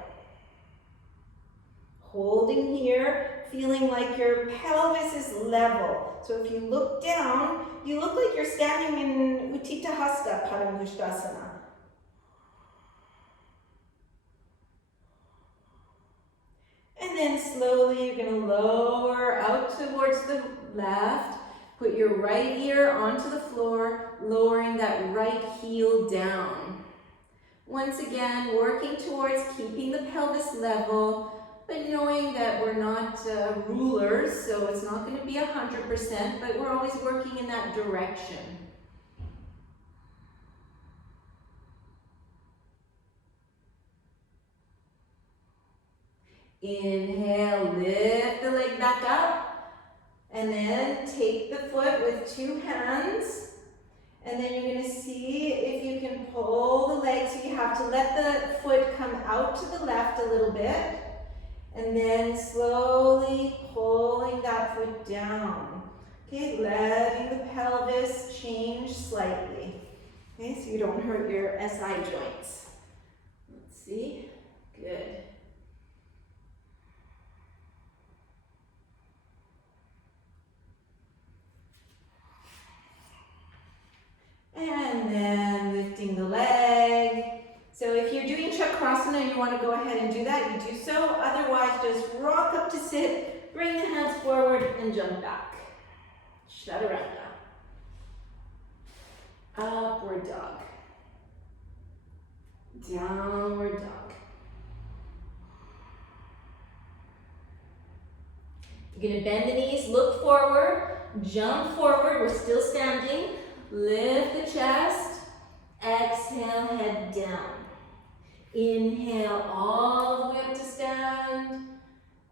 Holding here, feeling like your pelvis is level. So if you look down, you look like you're standing in Utthita Hasta Padangusthasana. And then slowly you're going to lower out towards the left. Put your right ear onto the floor, lowering that right heel down. Once again, working towards keeping the pelvis level, but knowing that we're not rulers, so it's not going to be 100%, but we're always working in that direction. Inhale, lift the leg back up. And then take the foot with two hands. And then you're going to see if you can pull the leg. So you have to let the foot come out to the left a little bit. And then slowly pulling that foot down. Okay, letting the pelvis change slightly. Okay, so you don't hurt your SI joints. Let's see. Good. And then lifting the leg. So if you're doing Chakrasana and you want to go ahead and do that, you do so. Otherwise, just rock up to sit, bring the hands forward, and jump back. Chaturanga. Upward dog. Downward dog. You're going to bend the knees, look forward, jump forward. We're still standing. Lift the chest, exhale, head down. Inhale all the way up to stand.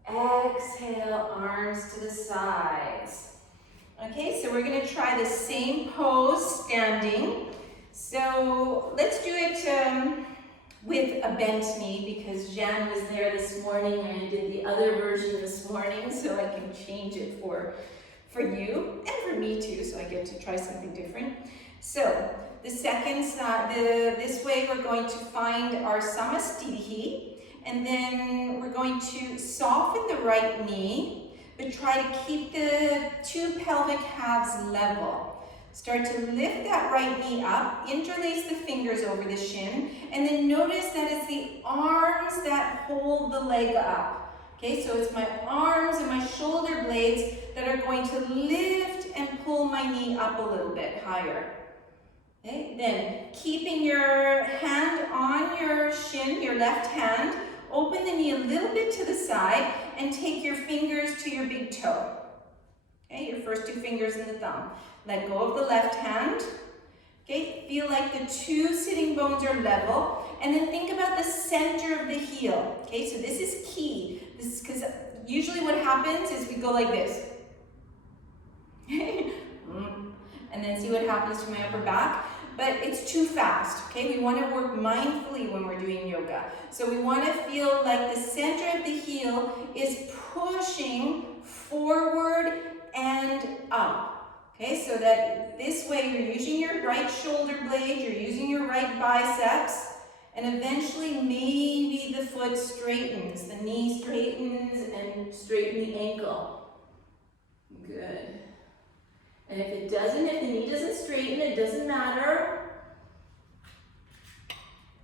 Exhale, arms to the sides. Okay, so we're going to try the same pose standing. So let's do it with a bent knee, because Jan was there this morning and I did the other version this morning, so I can change it for you and for me too, so I get to try something different. So the second side, this way we're going to find our Samastitihi, and then we're going to soften the right knee, but try to keep the two pelvic halves level. Start to lift that right knee up, interlace the fingers over the shin, and then notice that it's the arms that hold the leg up. Okay, so it's my arms and my shoulder blades that are going to lift and pull my knee up a little bit higher. Okay, then keeping your hand on your shin, your left hand, open the knee a little bit to the side and take your fingers to your big toe. Okay, your first two fingers and the thumb. Let go of the left hand. Okay, feel like the two sitting bones are level, and then think about the center of the heel. Okay, so this is key. This is because usually what happens is we go like this. And then see what happens to my upper back. But it's too fast, okay? We want to work mindfully when we're doing yoga. So we want to feel like the center of the heel is pushing forward and up. Okay, so that this way you're using your right shoulder blade, you're using your right biceps, and eventually maybe the foot straightens, the knee straightens, and straighten the ankle. Good. And if the knee doesn't straighten, it doesn't matter.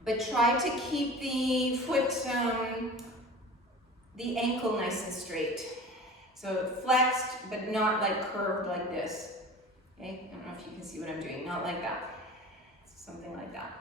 But try to keep the foot, the ankle nice and straight. So flexed, but not like curved like this. Okay, I don't know if you can see what I'm doing, not like that. Something like that.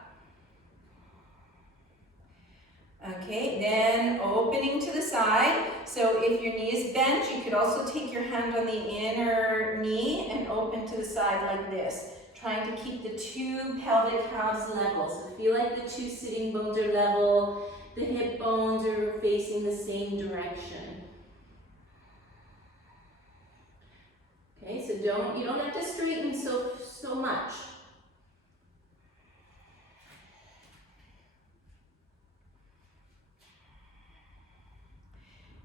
Okay, then opening to the side. So if your knee is bent, you could also take your hand on the inner knee and open to the side like this. Trying to keep the two pelvic halves level. So feel like the two sitting bones are level, the hip bones are facing the same direction. Okay, so you don't have to straighten so much.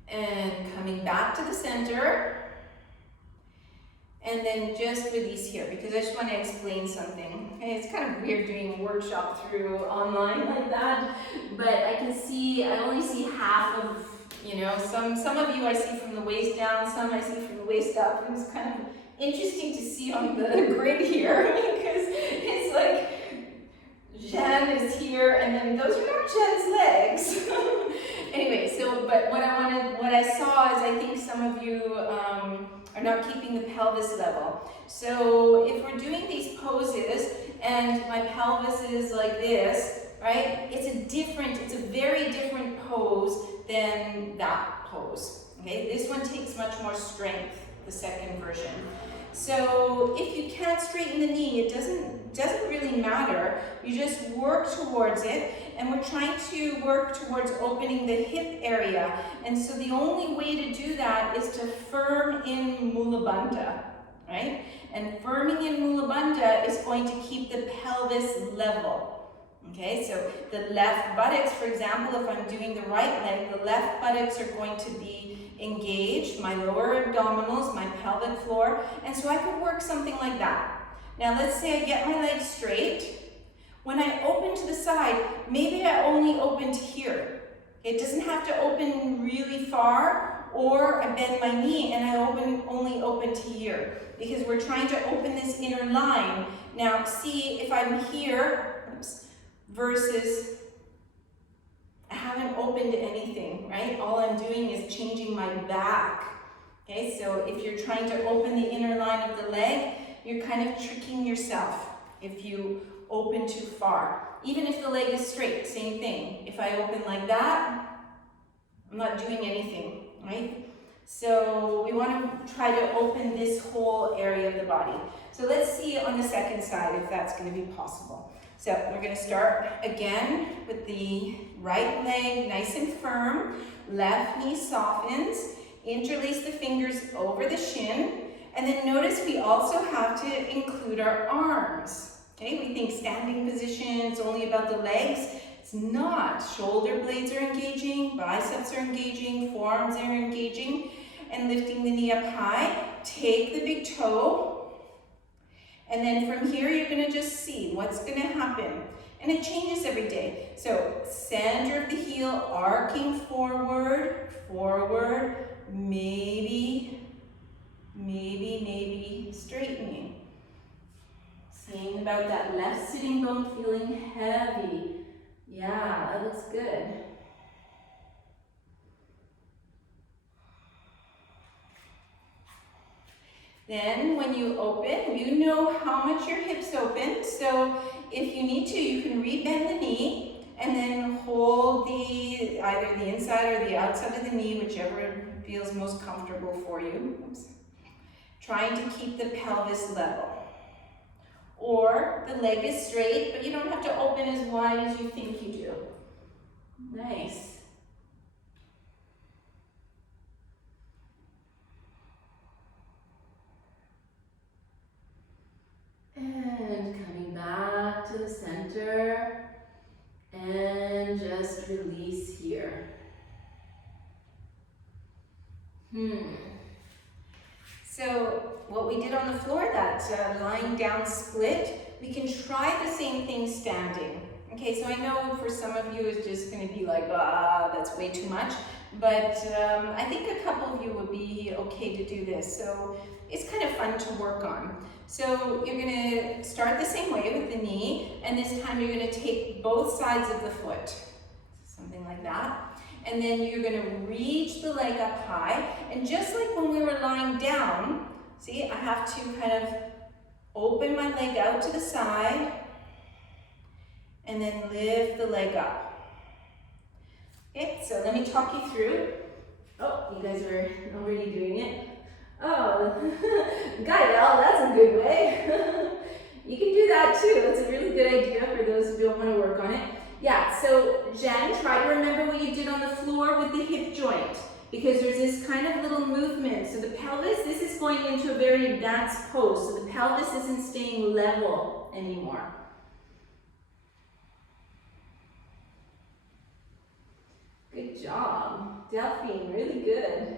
And coming back to the center. And then just release here, because I just want to explain something. Okay, it's kind of weird doing a workshop through online like that, but I only see half of, some of you I see from the waist down, some I see from the waist up. And it's kind of interesting to see on the grid here, because it's like Jen is here, and then those are not Jen's legs. Anyway, but what I saw is I think some of you are not keeping the pelvis level. So if we're doing these poses and my pelvis is like this, right? It's a very different pose than that pose. Okay, this one takes much more strength, the second version. So if you can't straighten the knee, it doesn't really matter. You just work towards it, and we're trying to work towards opening the hip area. And so the only way to do that is to firm in Mula Bandha, right? And firming in Mula Bandha is going to keep the pelvis level. Okay, so the left buttocks, for example, if I'm doing the right leg, the left buttocks are going to be engaged, my lower abdominals, my pelvic floor, and so I could work something like that. Now let's say I get my legs straight. When I open to the side, maybe I only open to here. It doesn't have to open really far, or I bend my knee and I only open to here, because we're trying to open this inner line. Now see, if I'm here, versus I haven't opened anything, right? All I'm doing is changing my back. Okay, so if you're trying to open the inner line of the leg, you're kind of tricking yourself if you open too far. Even if the leg is straight, same thing. If I open like that, I'm not doing anything, right? So we want to try to open this whole area of the body. So let's see on the second side if that's going to be possible. So we're going to start again with the right leg nice and firm. Left knee softens. Interlace the fingers over the shin. And then notice we also have to include our arms. Okay, we think standing position is only about the legs. It's not. Shoulder blades are engaging, biceps are engaging, forearms are engaging. And lifting the knee up high. Take the big toe. And then from here, you're going to just see what's going to happen. And it changes every day. So center of the heel, arcing forward, maybe straightening. Saying about that left sitting bone feeling heavy. Yeah, that looks good. Then when you open, you know how much your hips open. So if you need to, you can rebend the knee and then hold either the inside or the outside of the knee, whichever feels most comfortable for you. Oops. Trying to keep the pelvis level. Or the leg is straight, but you don't have to open as wide as you think you do. Nice. And coming back to the center and just release here. So what we did on the floor, that lying down split, we can try the same thing standing. Okay, so I know for some of you it's just going to be like, that's way too much. but I think a couple of you would be okay to do this. So it's kind of fun to work on. So you're gonna start the same way with the knee, and this time you're gonna take both sides of the foot, something like that. And then you're gonna reach the leg up high, and just like when we were lying down, see, I have to kind of open my leg out to the side, and then lift the leg up. Okay, so let me talk you through. Oh, you guys are already doing it. Oh, Gael, that's a good way. You can do that too. It's a really good idea for those who don't want to work on it. Yeah, so Jen, try to remember what you did on the floor with the hip joint, because there's this kind of little movement. So the pelvis, this is going into a very advanced pose. So the pelvis isn't staying level anymore. Good job, Delphine, really good.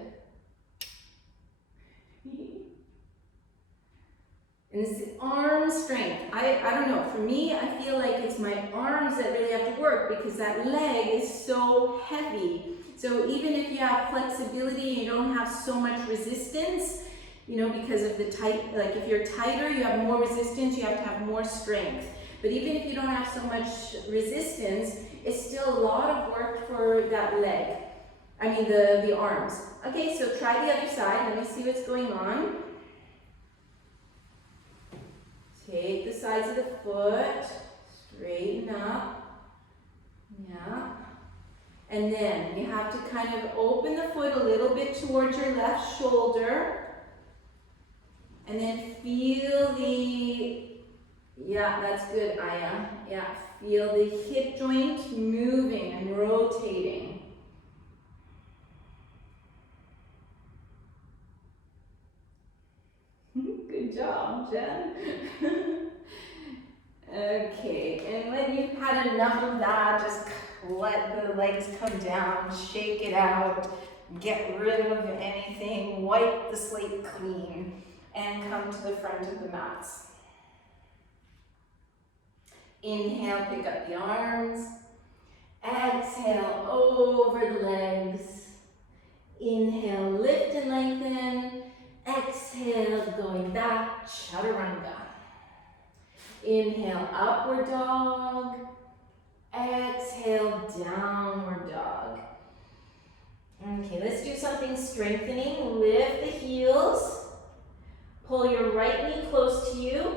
And this is arm strength. I don't know, for me, I feel like it's my arms that really have to work because that leg is so heavy. So even if you have flexibility, you don't have so much resistance, you know, because of the tight, like if you're tighter, you have more resistance, you have to have more strength. But even if you don't have so much resistance, it's still a lot of work for that leg. I mean the arms. Okay, so try the other side. Let me see what's going on. Take the sides of the foot, straighten up. Yeah. And then you have to kind of open the foot a little bit towards your left shoulder. And then feel the, yeah, that's good, Aya. Yeah, feel the hip joint moving and rotating. Good job, Jen. Okay, and when you've had enough of that, just let the legs come down, shake it out, get rid of anything, wipe the slate clean, and come to the front of the mats. Inhale, pick up the arms. Exhale, over the legs. Inhale, lift and lengthen. Exhale, going back, chaturanga. Inhale, upward dog. Exhale, downward dog. Okay, let's do something strengthening. Lift the heels. Pull your right knee close to you.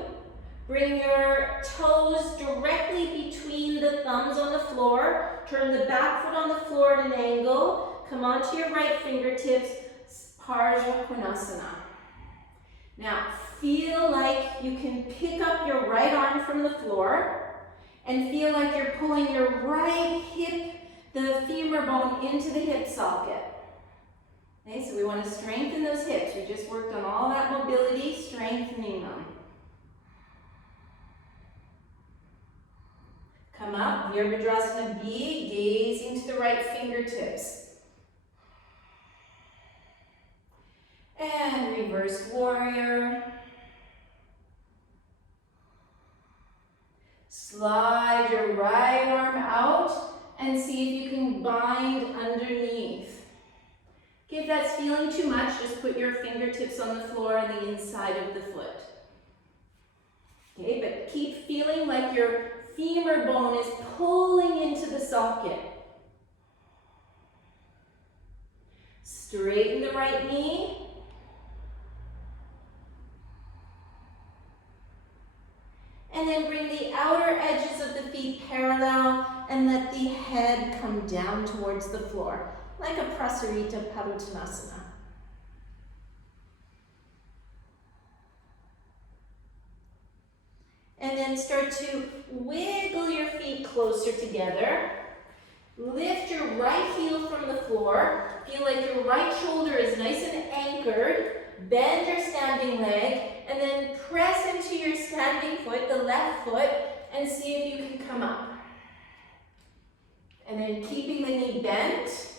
Bring your toes directly between the thumbs on the floor. Turn the back foot on the floor at an angle. Come onto your right fingertips. Parja Konasana. Now, feel like you can pick up your right arm from the floor and feel like you're pulling your right hip, the femur bone, into the hip socket. Okay, so we want to strengthen those hips. We just worked on all that mobility, strengthening them. Come up, Virabhadrasana B, gazing to the right fingertips. And reverse warrior. Slide your right arm out and see if you can bind underneath. Okay, if that's feeling too much, just put your fingertips on the floor on the inside of the foot. Okay, but keep feeling like your femur bone is pulling into the socket. Straighten the right knee. And then bring the outer edges of the feet parallel and let the head come down towards the floor, like a Prasarita Padottanasana. And then start to wiggle your feet closer together. Lift your right heel from the floor. Feel like your right shoulder is nice and anchored. Bend your standing leg. And then press into your standing foot, the left foot, and see if you can come up. And then keeping the knee bent,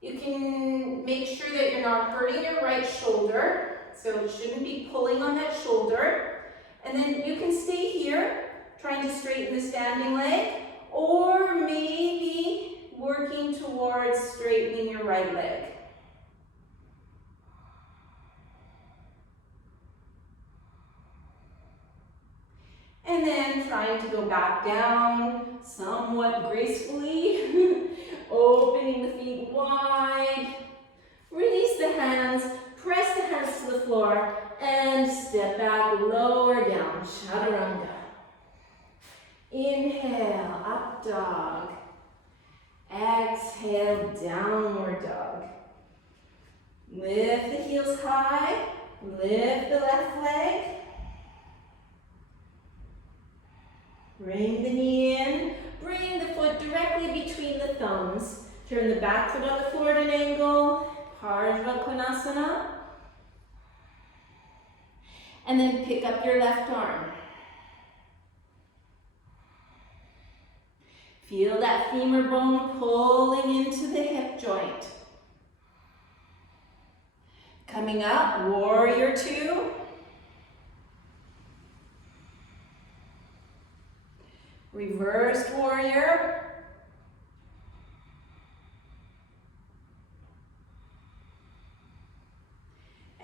you can make sure that you're not hurting your right shoulder, so it shouldn't be pulling on that shoulder. And then you can stay here, trying to straighten the standing leg, or maybe working towards straightening your right leg. And then trying to go back down somewhat gracefully, opening the feet wide. Release the hands, press the hands to the floor, and step back, lower down, chaturanga. Inhale, up dog. Exhale, downward dog. Lift the heels high, lift the left leg. Bring the knee in, bring the foot directly between the thumbs. Turn the back foot on the floor at an angle, Parsva Konasana. And then pick up your left arm. Feel that femur bone pulling into the hip joint. Coming up, warrior two. Reversed warrior.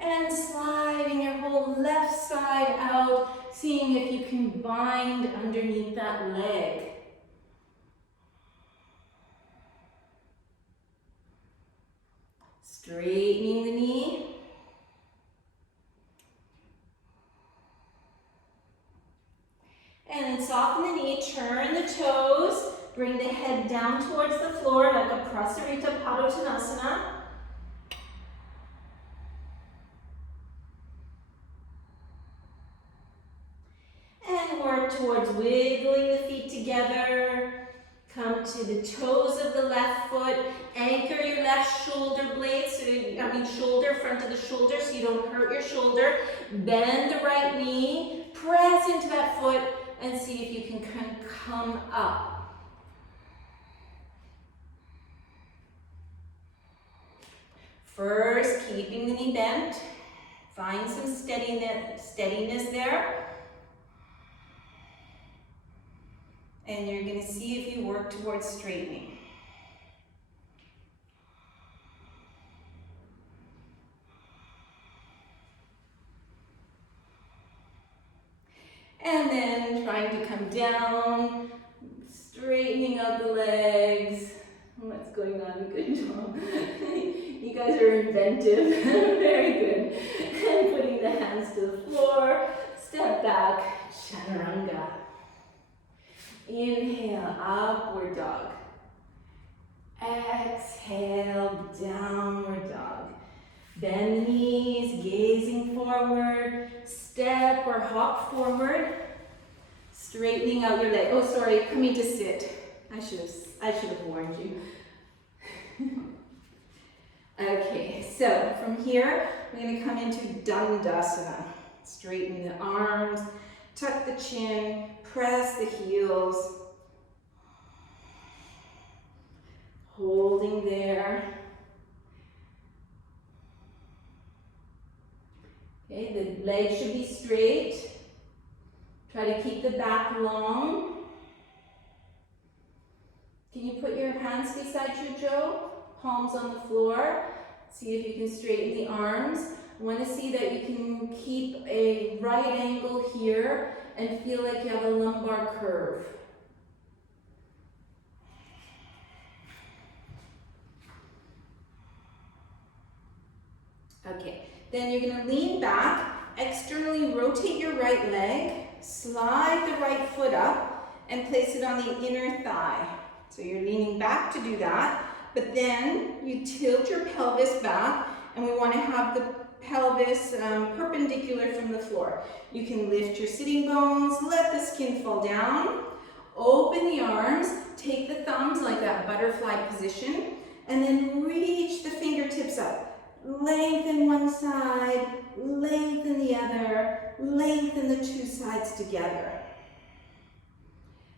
And sliding your whole left side out, seeing if you can bind underneath that leg. Straightening the knee. And then soften the knee, turn the toes, bring the head down towards the floor like a Prasarita Padottanasana. And work towards wiggling the feet together. Come to the toes of the left foot. Anchor your left shoulder blade, shoulder, front of the shoulder, so you don't hurt your shoulder. Bend the right knee, press into that foot, and see if you can come up. First, keeping the knee bent. Find some steadiness there. And you're going to see if you work towards straightening. And then trying to come down, straightening out the legs. What's going on? Good job. You guys are inventive. Very good. And putting the hands to the floor. Step back, chaturanga. Inhale, upward dog. Exhale, downward dog. Bend the knees, gazing forward. Step or hop forward. Straightening out your leg. Oh, sorry, coming to sit. I should have warned you. Okay, so from here, we're going to come into Dandasana. Straighten the arms, tuck the chin, press the heels. Holding there. Okay, the legs should be straight. Try to keep the back long. Can you put your hands beside you, Joe? Palms on the floor. See if you can straighten the arms. I want to see that you can keep a right angle here and feel like you have a lumbar curve. Okay, then you're going to lean back, externally rotate your right leg, slide the right foot up, and place it on the inner thigh. So you're leaning back to do that, but then you tilt your pelvis back, and we want to have the pelvis perpendicular from the floor. You can lift your sitting bones, let the skin fall down, open the arms, take the thumbs like that butterfly position, and then reach the fingertips up. Lengthen one side, lengthen the other, lengthen the two sides together.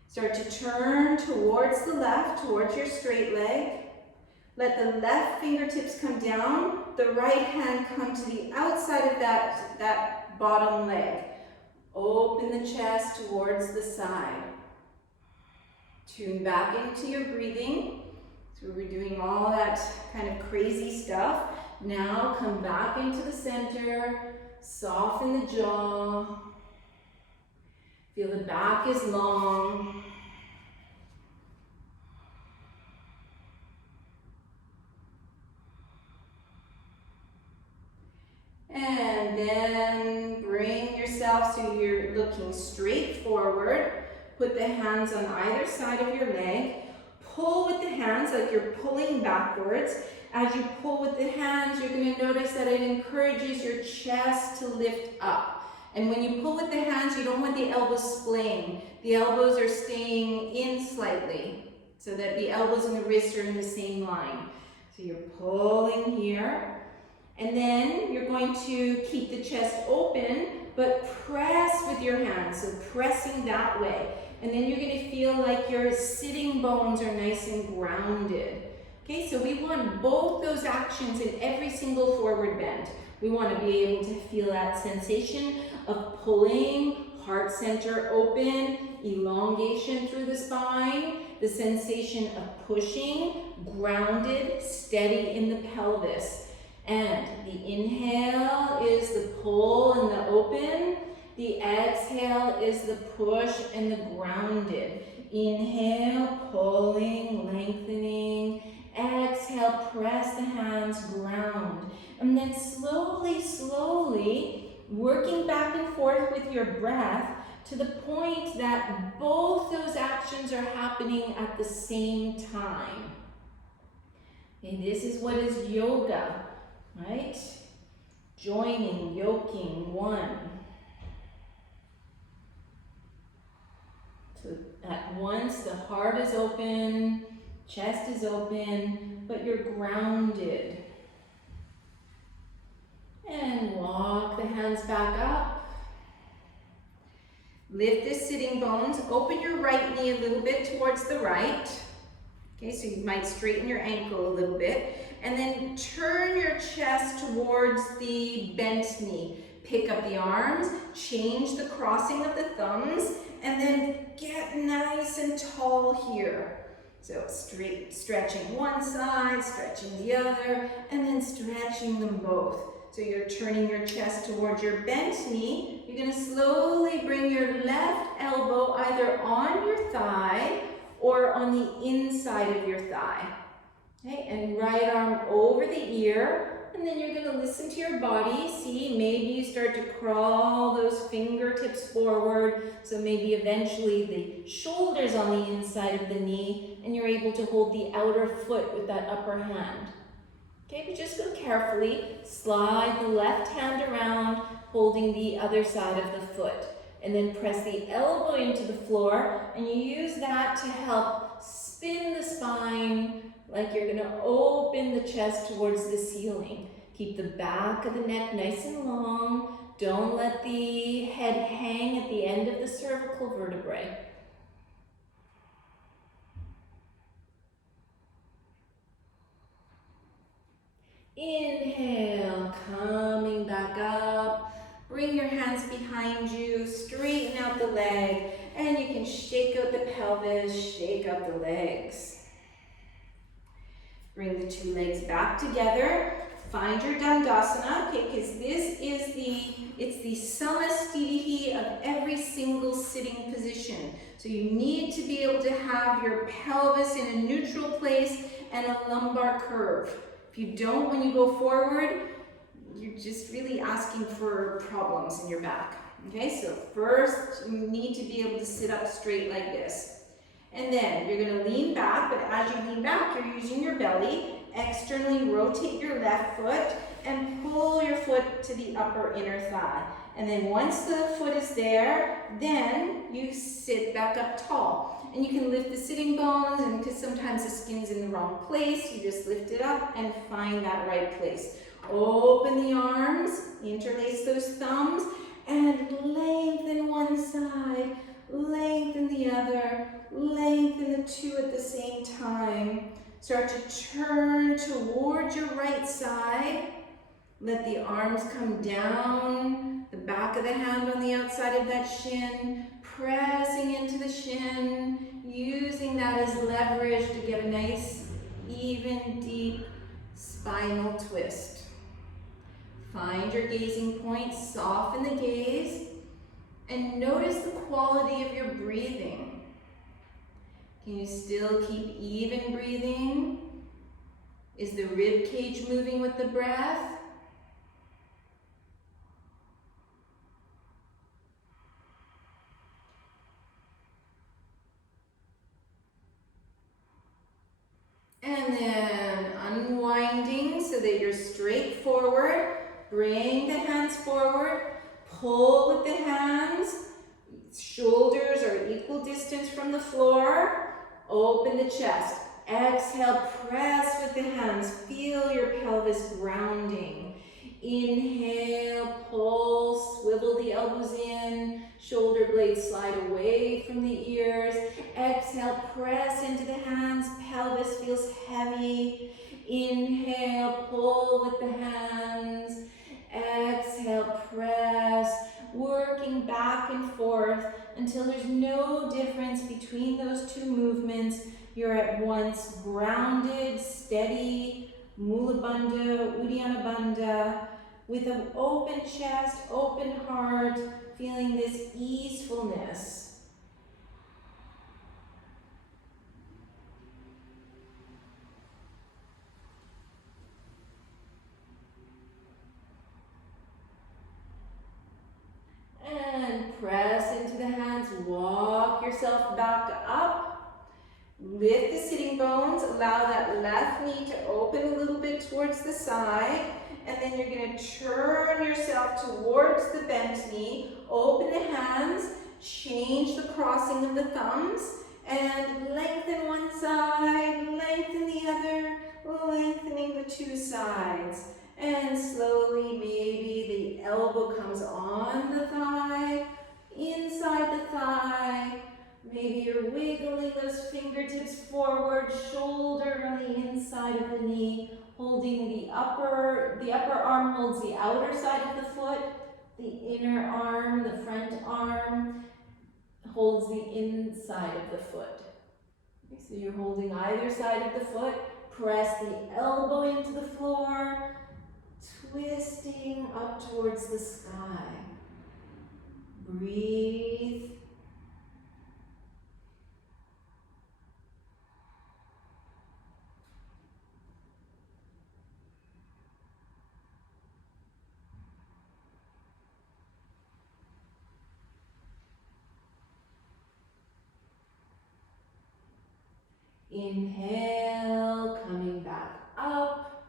Start to turn towards the left, towards your straight leg. Let the left fingertips come down, the right hand come to the outside of that bottom leg. Open the chest towards the side. Tune back into your breathing. So we're doing all that kind of crazy stuff. Now come back into the center, soften the jaw. Feel the back is long. And then bring yourself so you're looking straight forward. Put the hands on either side of your leg. Pull with the hands like you're pulling backwards. As you pull with the hands, you're going to notice that it encourages your chest to lift up. And when you pull with the hands, you don't want the elbows splaying. The elbows are staying in slightly so that the elbows and the wrists are in the same line. So you're pulling here. And then you're going to keep the chest open, but press with your hands, so pressing that way. And then you're going to feel like your sitting bones are nice and grounded. Okay, so we want both those actions in every single forward bend. We want to be able to feel that sensation of pulling, heart center open, elongation through the spine, the sensation of pushing, grounded, steady in the pelvis. And the inhale is the pull and the open. The exhale is the push and the grounded. Inhale, pulling, lengthening. Exhale, press the hands, ground. And then slowly, slowly, working back and forth with your breath to the point that both those actions are happening at the same time. Okay, this is what is yoga. Right? Joining, yoking, one. So at once the heart is open, chest is open, but you're grounded. And walk the hands back up. Lift the sitting bones. Open your right knee a little bit towards the right. Okay, so you might straighten your ankle a little bit. And then turn your chest towards the bent knee. Pick up the arms, change the crossing of the thumbs, and then get nice and tall here. So straight, stretching one side, stretching the other, and then stretching them both. So you're turning your chest towards your bent knee. You're going to slowly bring your left elbow either on your thigh or on the inside of your thigh. Okay, and right arm over the ear, and then you're going to listen to your body. See, maybe you start to crawl those fingertips forward, so maybe eventually the shoulders on the inside of the knee, and you're able to hold the outer foot with that upper hand. Okay, but just go carefully, slide the left hand around, holding the other side of the foot, and then press the elbow into the floor, and you use that to help spin the spine, like you're going to open the chest towards the ceiling. Keep the back of the neck nice and long. Don't let the head hang at the end of the cervical vertebrae. Inhale, coming back up. Bring your hands behind you, straighten out the leg, and you can shake out the pelvis, shake out the legs. Bring the two legs back together. Find your Dandasana, okay, because this is the samasthiti of every single sitting position. So you need to be able to have your pelvis in a neutral place and a lumbar curve. If you don't, when you go forward, you're just really asking for problems in your back. Okay, so first you need to be able to sit up straight like this. And then you're going to lean back, but as you lean back, you're using your belly. Externally rotate your left foot and pull your foot to the upper inner thigh. And then once the foot is there, then you sit back up tall. And you can lift the sitting bones, and because sometimes the skin's in the wrong place, you just lift it up and find that right place. Open the arms, interlace those thumbs, and lengthen one side, lengthen the other, lengthen the two at the same time. Start to turn towards your right side. Let the arms come down, the back of the hand on the outside of that shin, pressing into the shin, using that as leverage to get a nice even deep spinal twist. Find your gazing point, soften the gaze, and notice the quality of your breathing. Can you still keep even breathing? Is the rib cage moving with the breath? And then unwinding so that you're straight forward. Bring the hands forward. Pull with the hands. Shoulders are equal distance from the floor. Open the chest. Exhale, press with the hands. Feel your pelvis grounding. Inhale, pull, swivel the elbows in. Shoulder blades slide away from the ears. Exhale, press into the hands. Pelvis feels heavy. Inhale, pull with the hands. Exhale, press. Working back and forth until there's no difference between those two movements. You're at once grounded, steady, Mula Bandha, Uddiyana Bandha, with an open chest, open heart, feeling this easefulness. And press into the hands, walk yourself back up. Lift the sitting bones, allow that left knee to open a little bit towards the side, and then you're going to turn yourself towards the bent knee, open the hands, change the crossing of the thumbs, and lengthen one side, lengthen the other, lengthening the two sides. And slowly, maybe the elbow comes on the thigh, inside the thigh. Maybe you're wiggling those fingertips forward, shoulder on the inside of the knee, holding the upper arm holds the outer side of the foot, the inner arm, the front arm, holds the inside of the foot. Okay, so you're holding either side of the foot, press the elbow into the floor, twisting up towards the sky. Breathe. Inhale, coming back up,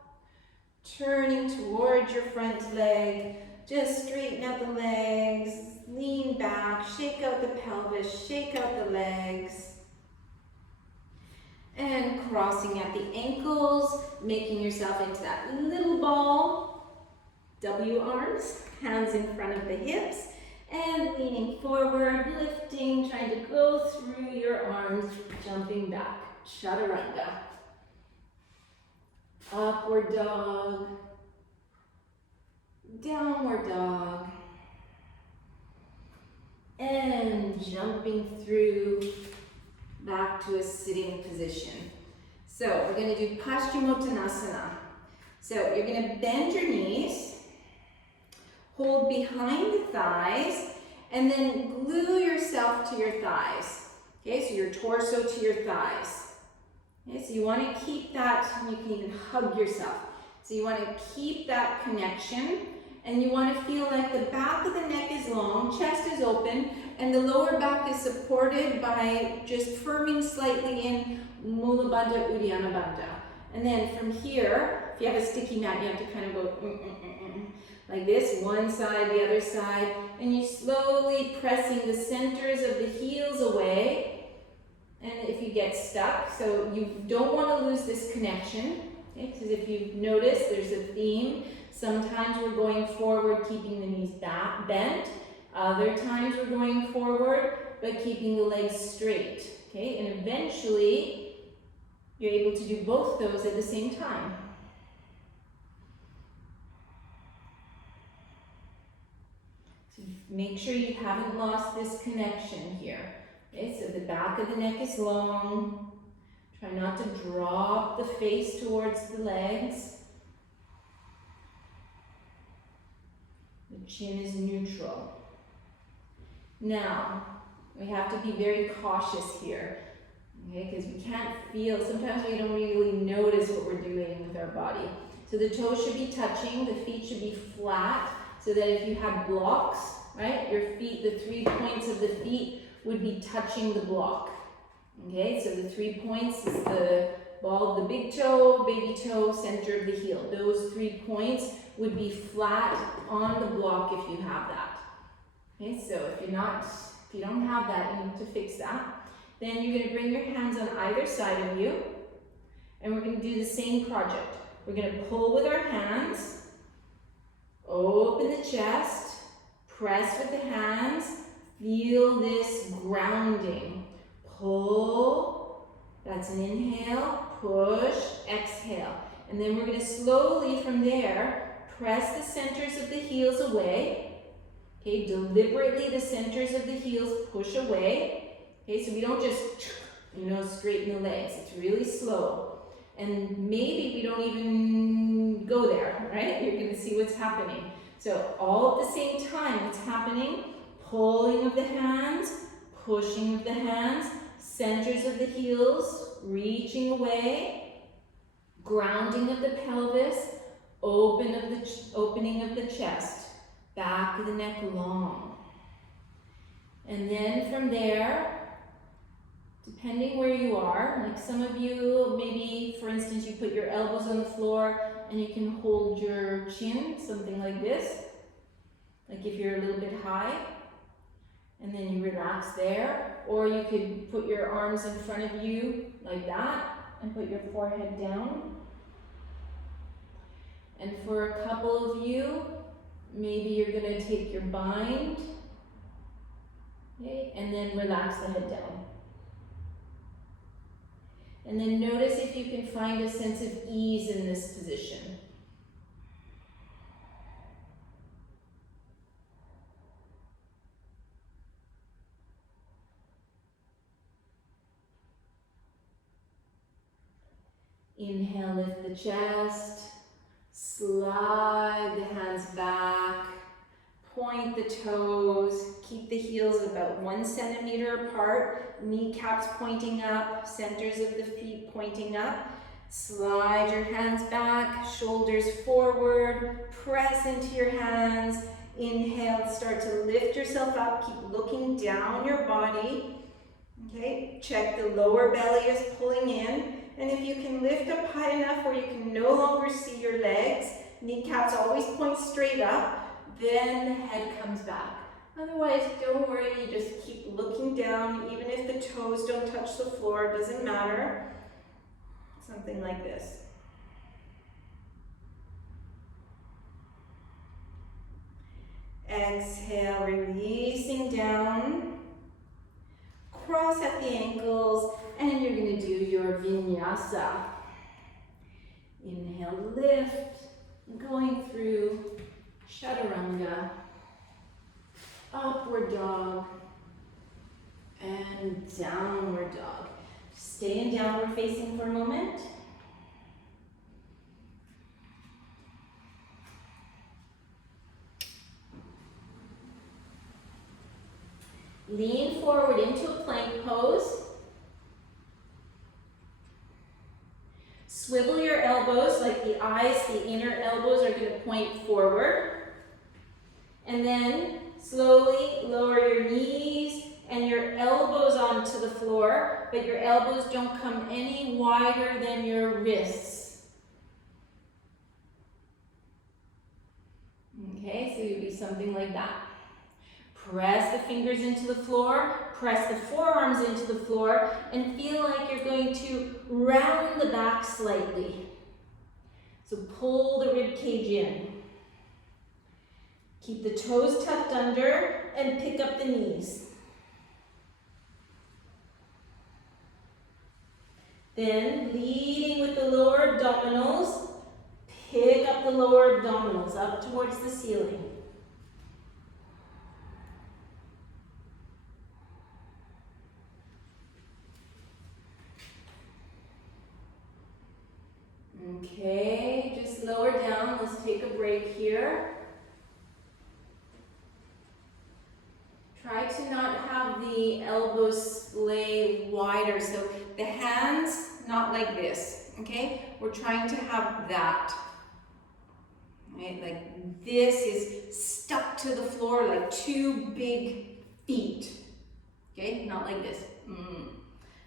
turning towards your front leg. Just straighten out the legs, lean back, shake out the pelvis, shake out the legs. And crossing at the ankles, making yourself into that little ball. W arms, hands in front of the hips, and leaning forward, lifting, trying to go through your arms, jumping back. Chaturanga. Upward dog. Downward dog. And jumping through back to a sitting position. So we're going to do Paschimottanasana. So you're going to bend your knees, hold behind the thighs, and then glue yourself to your thighs. Okay, so your torso to your thighs. Okay, so you want to keep that, you can even hug yourself. So you want to keep that connection, and you want to feel like the back of the neck is long, chest is open, and the lower back is supported by just firming slightly in Mula Bandha, Uddiyana Bandha. And then from here, if you have a sticky mat, you have to kind of go like this, one side, the other side, and you're slowly pressing the centers of the heels away. And if you get stuck, so you don't want to lose this connection, okay? Because if you've noticed, there's a theme. Sometimes we're going forward, keeping the knees back, bent. Other times we're going forward, but keeping the legs straight, okay? And eventually, you're able to do both those at the same time. So make sure you haven't lost this connection here. Okay, so the back of the neck is long. Try not to drop the face towards the legs. The chin is neutral. Now, we have to be very cautious here, okay? Because we can't feel, sometimes we don't really notice what we're doing with our body. So the toes should be touching, the feet should be flat, so that if you have blocks, right, your feet, the 3 points of the feet would be touching the block. Okay, so the 3 points is the ball of the big toe, baby toe, center of the heel. Those 3 points would be flat on the block if you have that. Okay, so if you don't have that, you need to fix that. Then you're going to bring your hands on either side of you, and we're going to do the same project. We're going to pull with our hands, open the chest, press with the hands, feel this grounding. Pull, that's an inhale, push, exhale. And then we're going to slowly from there, press the centers of the heels away. Okay, deliberately the centers of the heels push away. Okay, so we don't just, straighten the legs. It's really slow. And maybe we don't even go there, right? You're going to see what's happening. So all at the same time, what's happening? Pulling of the hands, pushing of the hands, centers of the heels, reaching away, grounding of the pelvis, opening of the chest, back of the neck long. And then from there, depending where you are, like some of you, maybe for instance, you put your elbows on the floor and you can hold your chin, something like this. Like if you're a little bit high, and then you relax there. Or you could put your arms in front of you like that and put your forehead down. And for a couple of you, maybe you're going to take your bind, okay, and then relax the head down. And then notice if you can find a sense of ease in this position. Inhale, lift the chest, slide the hands back, point the toes, keep the heels about 1 centimeter apart, kneecaps pointing up, centers of the feet pointing up. Slide your hands back, shoulders forward, press into your hands. Inhale, start to lift yourself up, keep looking down your body. Okay, check the lower belly is pulling in. And if you can lift up high enough where you can no longer see your legs, kneecaps always point straight up, then the head comes back. Otherwise, don't worry, you just keep looking down, even if the toes don't touch the floor, it doesn't matter. Something like this. Exhale, releasing down. Cross at the ankles, and you're going to do your vinyasa. Inhale, lift, going through chaturanga, upward dog, and downward dog. Stay in downward facing for a moment. Lean forward into a plank pose. Swivel your elbows like the eyes, the inner elbows are going to point forward. And then slowly lower your knees and your elbows onto the floor, but your elbows don't come any wider than your wrists. Okay, so you'll be something like that. Press the fingers into the floor, press the forearms into the floor, and feel like you're going to round the back slightly. So pull the rib cage in. Keep the toes tucked under and pick up the knees. Then, leading with the lower abdominals, pick up the lower abdominals up towards the ceiling. Okay, just lower down. Let's take a break here. Try to not have the elbows lay wider. So the hands, not like this, okay? We're trying to have that. Right? Like this is stuck to the floor like two big feet. Okay, not like this.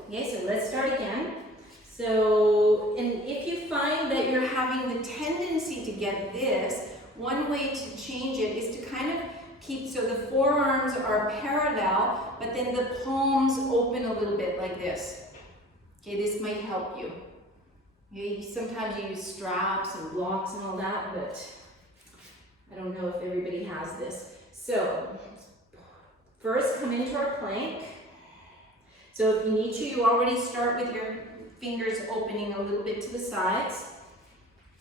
Okay, so let's start again. So, and if you find that you're having the tendency to get this, one way to change it is to kind of keep, so the forearms are parallel, but then the palms open a little bit like this. Okay, this might help you. Okay, sometimes you use straps and blocks and all that, but I don't know if everybody has this. So, first come into our plank. So if you need to, you already start with your fingers opening a little bit to the sides.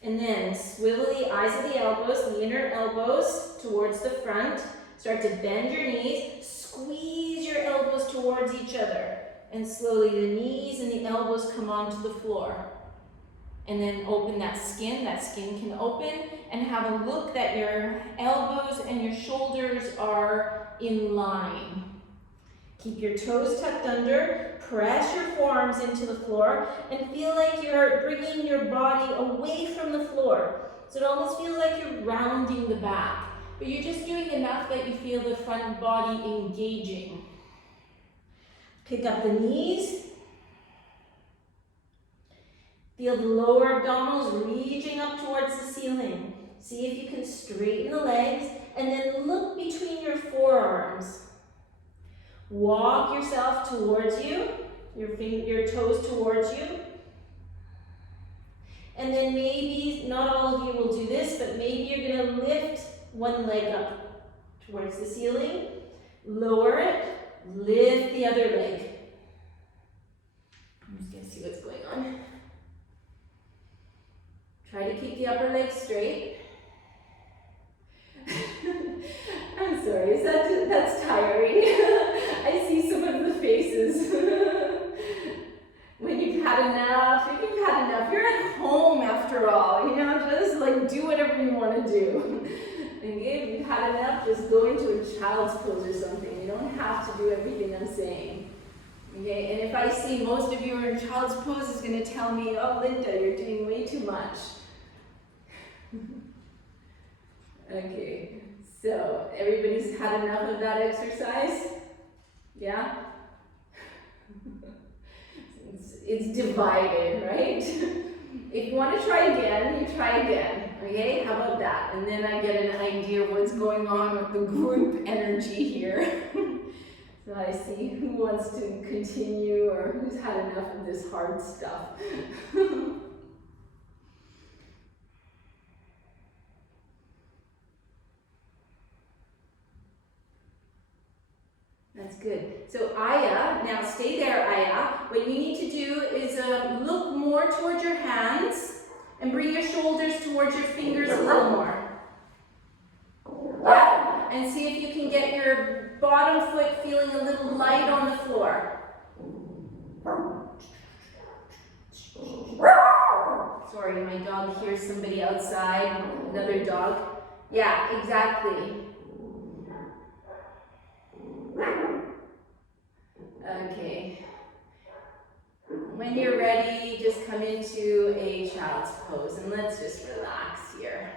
And then swivel the eyes of the elbows, the inner elbows towards the front. Start to bend your knees. Squeeze your elbows towards each other. And slowly the knees and the elbows come onto the floor. And then open that skin. That skin can open. And have a look that your elbows and your shoulders are in line. Keep your toes tucked under, press your forearms into the floor, and feel like you're bringing your body away from the floor. So it almost feels like you're rounding the back, but you're just doing enough that you feel the front body engaging. Pick up the knees. Feel the lower abdominals reaching up towards the ceiling. See if you can straighten the legs, and then look between your forearms. Walk yourself towards you, your toes towards you. And then maybe, not all of you will do this, but maybe you're going to lift one leg up towards the ceiling, lower it, lift the other leg. I'm just going to see what's going on. Try to keep the upper leg straight. I'm sorry, that's tiring. I see some of the faces. When you've had enough, you're at home after all, you know, just like do whatever you want to do. And if you've had enough, just go into a child's pose or something. You don't have to do everything I'm saying. Okay, and if I see most of you are in child's pose, it's going to tell me, oh, Linda, you're doing way too much. Okay. So, everybody's had enough of that exercise? Yeah? It's divided, right? If you want to try again, you try again. Okay? How about that? And then I get an idea of what's going on with the group energy here. So I see who wants to continue or who's had enough of this hard stuff. That's good. So Aya, now stay there, Aya. What you need to do is look more towards your hands and bring your shoulders towards your fingers a little more. Yeah? And see if you can get your bottom foot feeling a little light on the floor. Sorry, my dog hears somebody outside, another dog. Yeah, exactly. Okay. When you're ready, just come into a child's pose and let's just relax here.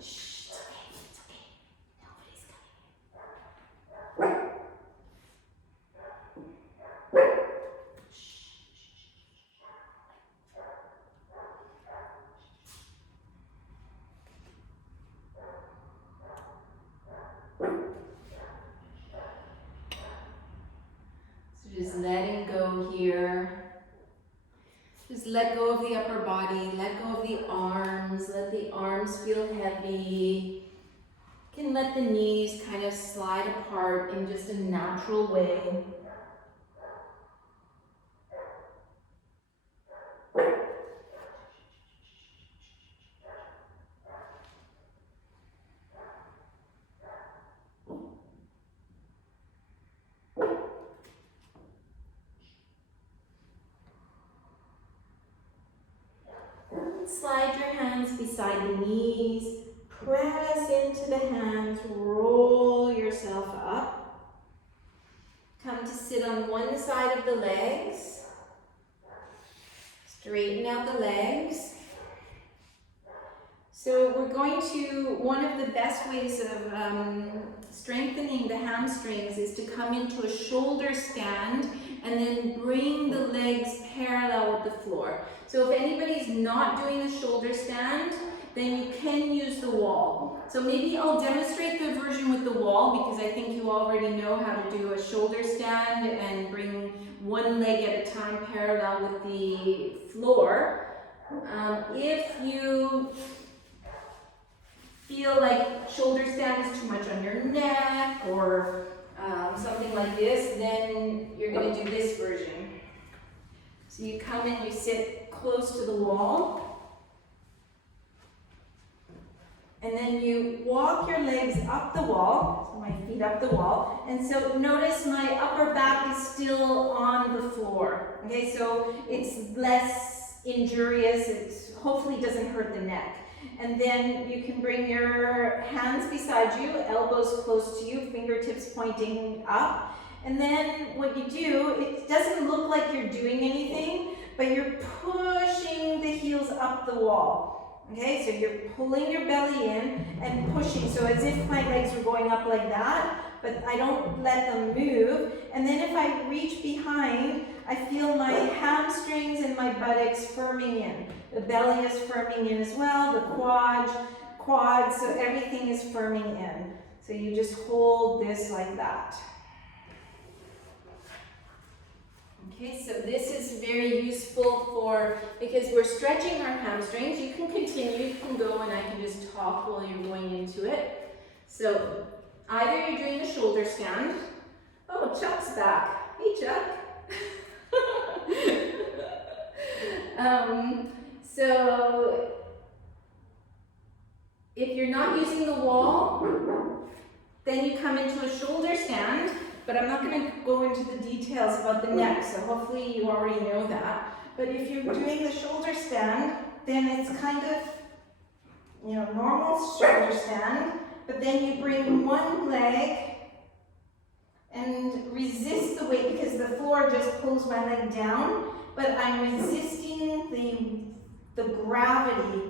Shh, it's okay, Nobody's coming. Just letting go here. Just let go of the upper body, let go of the arms, let the arms feel heavy. You can let the knees kind of slide apart in just a natural way. Slide your hands beside the knees. Press into the hands. Roll yourself up. Come to sit on one side of the legs. Straighten out the legs. So we're going to, one of the best ways of strengthening the hamstrings is to come into a shoulder stand and then bring the legs parallel with the floor. So if anybody's not doing a shoulder stand, then you can use the wall. So maybe I'll demonstrate the version with the wall because I think you already know how to do a shoulder stand and bring one leg at a time parallel with the floor. If you feel like shoulder stand is too much on your neck or something like this, then you're going to do this version. So you come in, you sit close to the wall, and then you walk your legs up the wall, so my feet up the wall, and so notice my upper back is still on the floor. Okay, so it's less injurious, it hopefully doesn't hurt the neck. And then you can bring your hands beside you, elbows close to you, fingertips pointing up. And then what you do, it doesn't look like you're doing anything, but you're pushing the heels up the wall. Okay, so you're pulling your belly in and pushing. So as if my legs were going up like that, but I don't let them move. And then if I reach behind, I feel my hamstrings and my buttocks firming in. The belly is firming in as well, the quads, so everything is firming in. So you just hold this like that. Okay, so this is very useful because we're stretching our hamstrings. You can continue, you can go, and I can just talk while you're going into it. So either you're doing a shoulder stand. Oh, Chuck's back. Hey, Chuck. So if you're not using the wall, then you come into a shoulder stand, but I'm not going to go into the details about the neck, so hopefully you already know that. But if you're doing the shoulder stand, then it's kind of, normal shoulder stand, but then you bring one leg and resist the weight because the floor just pulls my leg down, but I'm resisting the gravity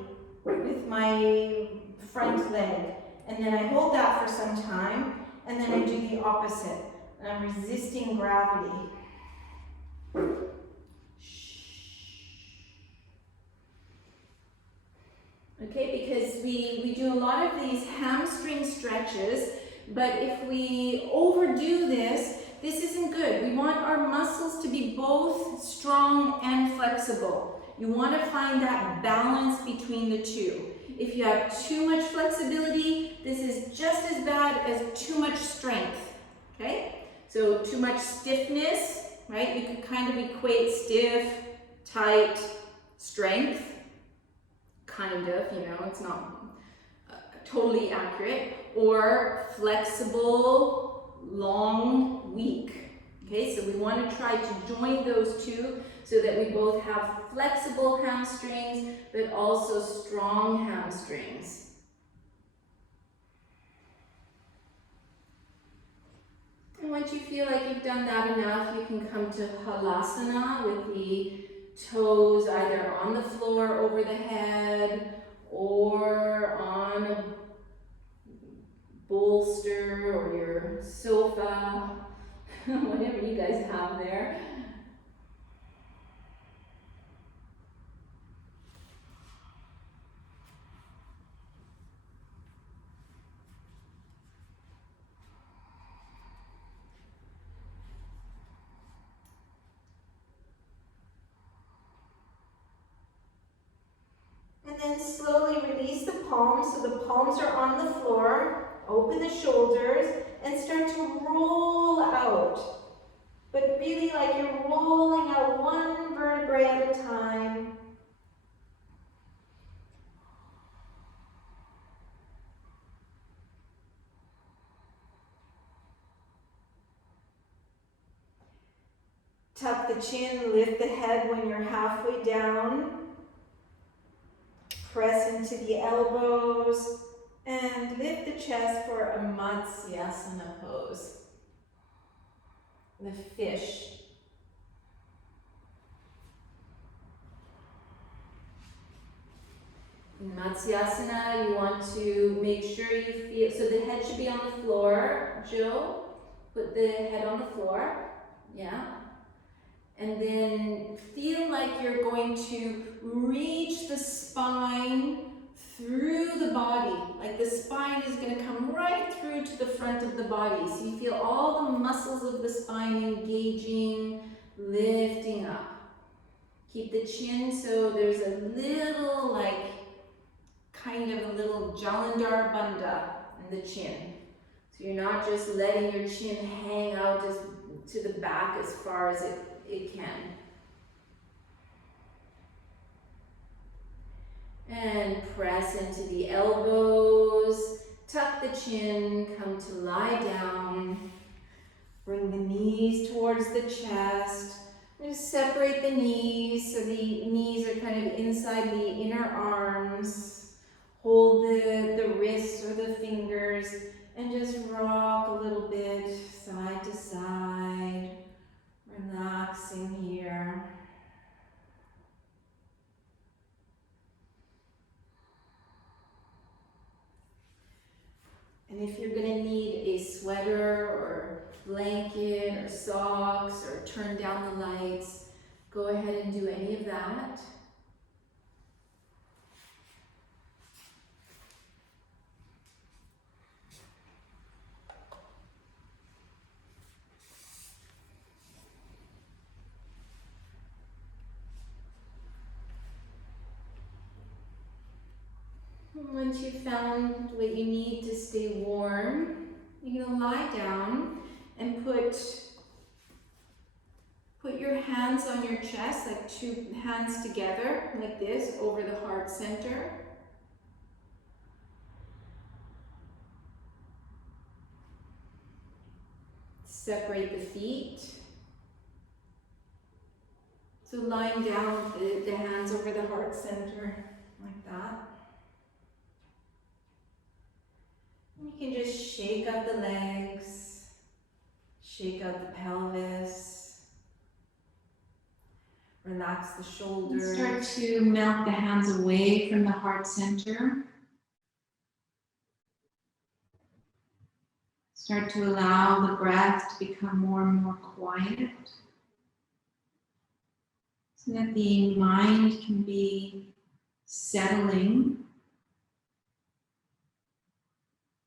with my front leg. And then I hold that for some time, and then I do the opposite. And I'm resisting gravity. Okay, because we do a lot of these hamstring stretches, but if we overdo this, this isn't good. We want our muscles to be both strong and flexible. You want to find that balance between the two. If you have too much flexibility, this is just as bad as too much strength. Okay? So too much stiffness, right? You could kind of equate stiff, tight, strength. Kind of, it's not totally accurate. Or flexible, long, weak. Okay, so we want to try to join those two so that we both have flexible hamstrings, but also strong hamstrings. And once you feel like you've done that enough, you can come to Halasana with the toes either on the floor over the head or on a bolster or your sofa, whatever you guys have there. And then slowly release the palms, so the palms are on the floor. Open the shoulders and start to roll out. But really like you're rolling out one vertebrae at a time. Tuck the chin, lift the head when you're halfway down. Press into the elbows and lift the chest for a Matsyasana pose. The fish. In Matsyasana, you want to make sure you feel, so the head should be on the floor. Jill, put the head on the floor. Yeah. And then feel like you're going to reach the spine through the body. Like the spine is going to come right through to the front of the body. So you feel all the muscles of the spine engaging, lifting up. Keep the chin so there's a little kind of a little Jalandhar Bandha in the chin. So you're not just letting your chin hang out just to the back as far as it can. And press into the elbows, tuck the chin, come to lie down. Bring the knees towards the chest. Just separate the knees so the knees are kind of inside the inner arms. Hold the wrists or the fingers and just rock a little bit side to side, relaxing here. And if you're going to need a sweater or blanket or socks or turn down the lights, go ahead and do any of that. Once you've found what you need to stay warm, you're going to lie down and put your hands on your chest, like two hands together, like this, over the heart center. Separate the feet. So lying down with the hands over the heart center, like that. You can just shake out the legs, shake out the pelvis, relax the shoulders. Start to melt the hands away from the heart center. Start to allow the breath to become more and more quiet, so that the mind can be settling.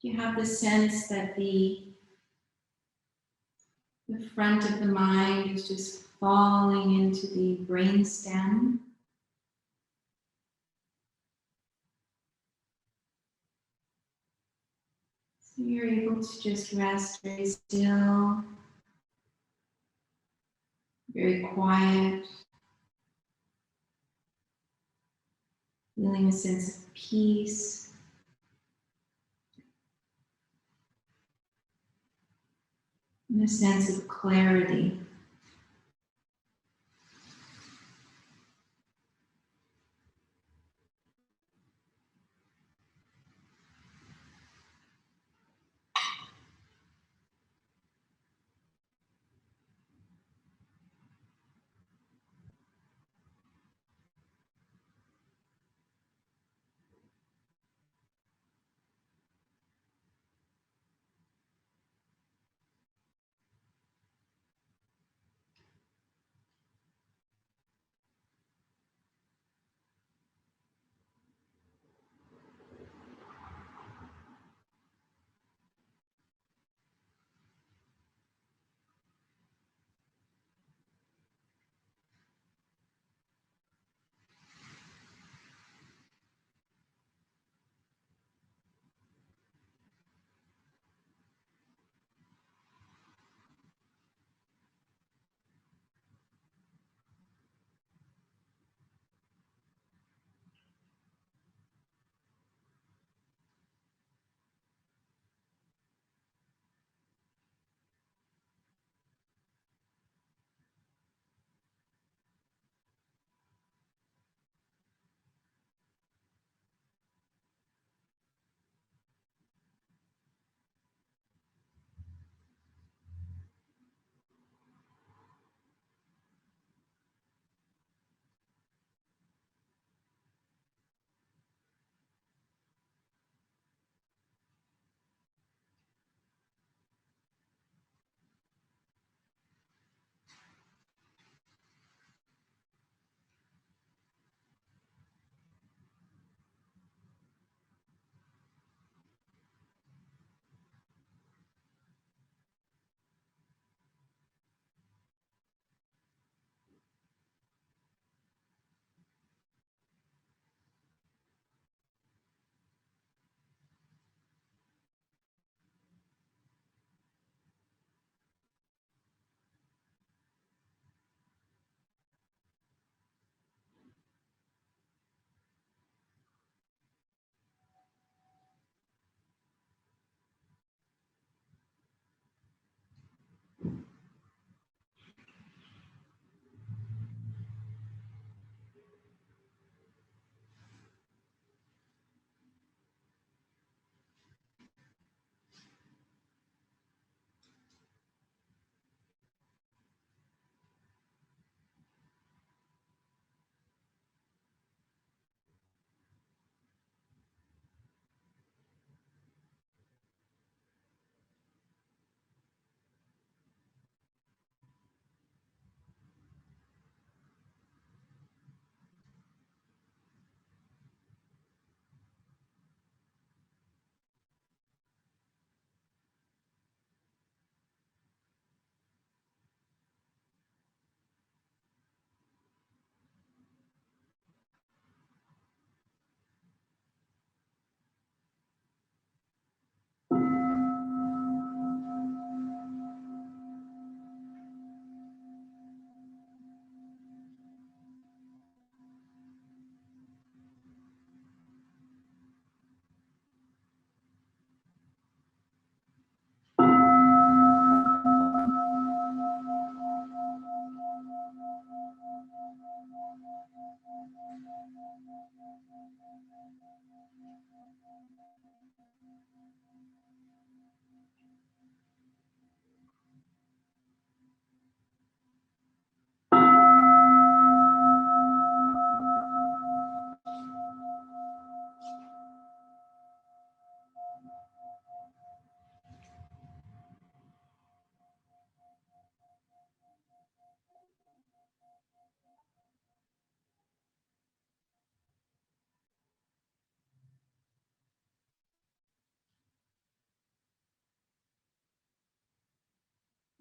You have the sense that the front of the mind is just falling into the brainstem. So you're able to just rest very still, very quiet, feeling a sense of peace. And a sense of clarity.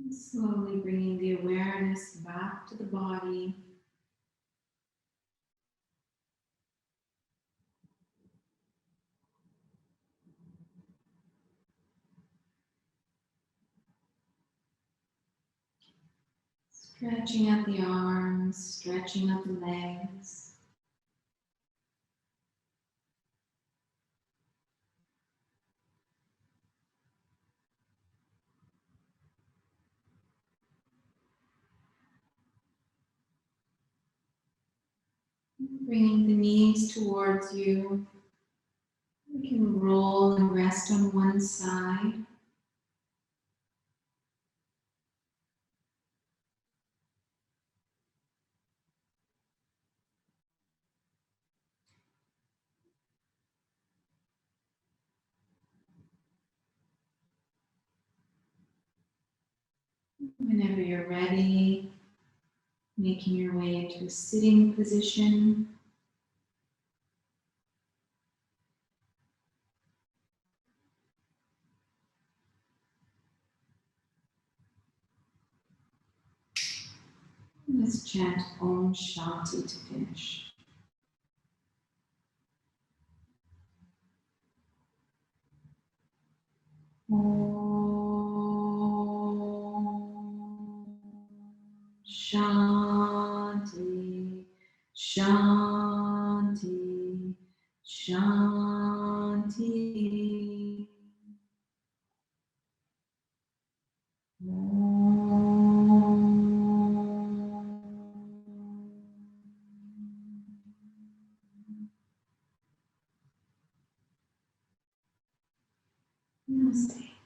And slowly bringing the awareness back to the body. Stretching out the arms, stretching out the legs. Bringing the knees towards you. You can roll and rest on one side. Whenever you're ready, making your way into a sitting position. Let's chant Om Shanti to finish. Om Shanti, Shanti, Shanti. Namaste.